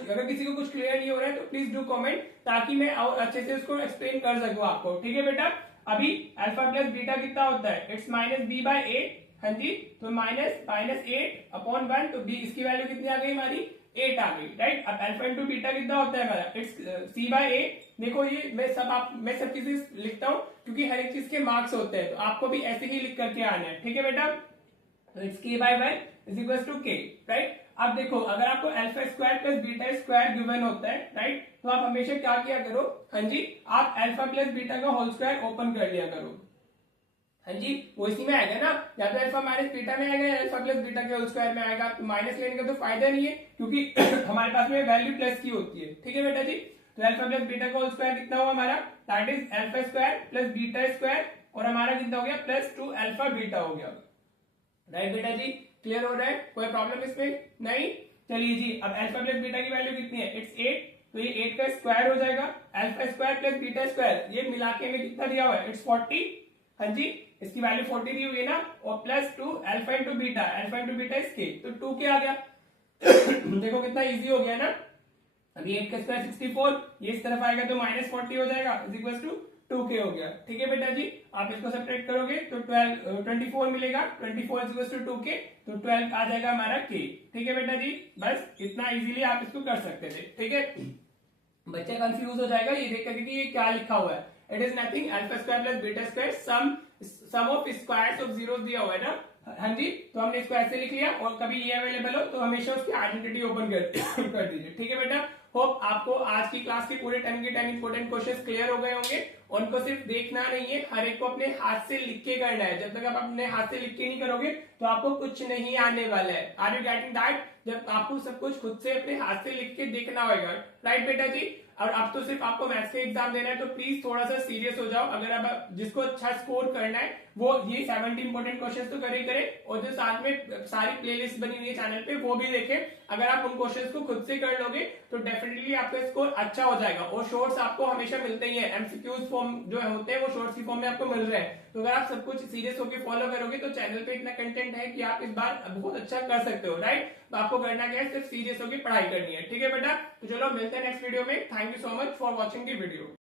अगर किसी को कुछ क्लियर नहीं हो रहा है तो प्लीज डू कमेंट, ताकि मैं और अच्छे से उसको एक्सप्लेन कर सकूं आपको, ठीक है बेटा। अभी अल्फा प्लस बीटा कितना होता है, इट्स -b/8, हाँ जी, तो -8 अपॉन 1, तो b इसकी वैल्यू कितनी आ गई हमारी 8 आ गई, राइट। अब अल्फा इंटू बीटा कितना होता है हमारा, इट्स c/a। देखो ये मैं सब चीजें लिखता हूँ क्योंकि हर एक चीज के मार्क्स होते हैं, तो आपको भी ऐसे ही लिख करके आना है, ठीक है बेटा। तो it's k/1 is equal to k, right. अब देखो अगर आपको alpha square plus beta square given होता है, राइट, तो आप हमेशा क्या किया करो, हाँ जी, आप अल्फा प्लस बीटा का होल स्क्वायर ओपन कर लिया करो, हाँ जी, वो इसी में आएगा ना, या तो अल्फा माइनस बीटा में आएगा या अल्फा प्लस बीटा के होल स्क्वायर में आएगा, तो माइनस लेने का तो फायदा नहीं है क्योंकि हमारे पास में वैल्यू प्लस की होती है, ठीक है बेटा जी। तो अल्फा प्लस बीटा का होल स्क्वायर कितना हुआ हमारा, that is alpha square plus beta square, और हमारा कितना हो गया +2 अल्फा बीटा हो गया, राइट बेटा जी क्लियर हो रहा है, कोई प्रॉब्लम इसमें नहीं। चलिए जी अब अल्फा प्लस बीटा की वैल्यू कितनी है, इट्स 8, तो ये 8 का स्क्वायर हो जाएगा, alpha square plus beta square ये मिला के में कितना दिया हुआ है, इट्स 40, हाँ जी, इसकी वैल्यू 40 दी हुई है ना, और +2 alpha into beta, alpha into beta is के, तो 2 के आ गया। देखो कितना इजी हो गया ना। अभी 8 का स्क्वायर 64, ये इस तरफ आएगा तो -40 हो जाएगा, इज इक्वल टू 2k हो गया, ठीक है बेटा जी। आप इसको सब्ट्रैक्ट करोगे तो 24 मिलेगा, 24 इज इक्वल टू 2k, तो 12 आ जाएगा हमारा k, ठीक है बेटा जी। बस इतना इजीली आप इसको कर सकते थे, ठीक है। बच्चा कंफ्यूज हो जाएगा ये देख करके कि ये क्या लिखा हुआ है, it is nothing alpha square plus beta square sum of squares of zeros दिया हुआ है ना। हाँ जी, तो हमने इसको ऐसे लिख लिया और कभी ये अवेलेबल हो तो हमेशा उसकी आइडेंटिटी ओपन कर दीजिए। ठीक है बेटा, होप आपको आज की क्लास के पूरे 10 के 10 इंपोर्टेंट क्वेश्चंस क्लियर हो गए होंगे। उनको सिर्फ देखना नहीं है, हर एक को अपने हाथ से लिख के करना है। जब तक आप अपने हाथ से लिख के नहीं करोगे तो आपको कुछ नहीं आने वाला है। Are you getting that? जब आपको सब कुछ खुद से अपने हाथ से लिख के देखना होगा, राइट बेटा जी। और अब तो सिर्फ आपको मैथ्स का एग्जाम देना है, तो प्लीज थोड़ा सा सीरियस हो जाओ। अगर आप जिसको अच्छा स्कोर करना है वो ये 70 इंपोर्टेंट क्वेश्चंस तो करे और जो साथ में सारी प्लेलिस्ट बनी हुई है चैनल पे वो भी देखें। अगर आप उन क्वेश्चंस को खुद से कर लोगे तो डेफिनेटली आपका स्कोर अच्छा हो जाएगा। और शॉर्ट्स आपको हमेशा मिलते ही है, एमसीक्यूज फॉर्म जो होते हैं वो शॉर्ट्स की फॉर्म में आपको मिल रहे हैं। तो अगर आप सब कुछ सीरियस होकर फॉलो करोगे तो चैनल पे इतना कंटेंट है कि आप इस बार बहुत अच्छा कर सकते हो, राइट। तो आपको करना क्या है, सिर्फ सीरियस होकर पढ़ाई करनी है। ठीक है बेटा, तो चलो मिलते हैं नेक्स्ट वीडियो में। Thank you so much for watching the video.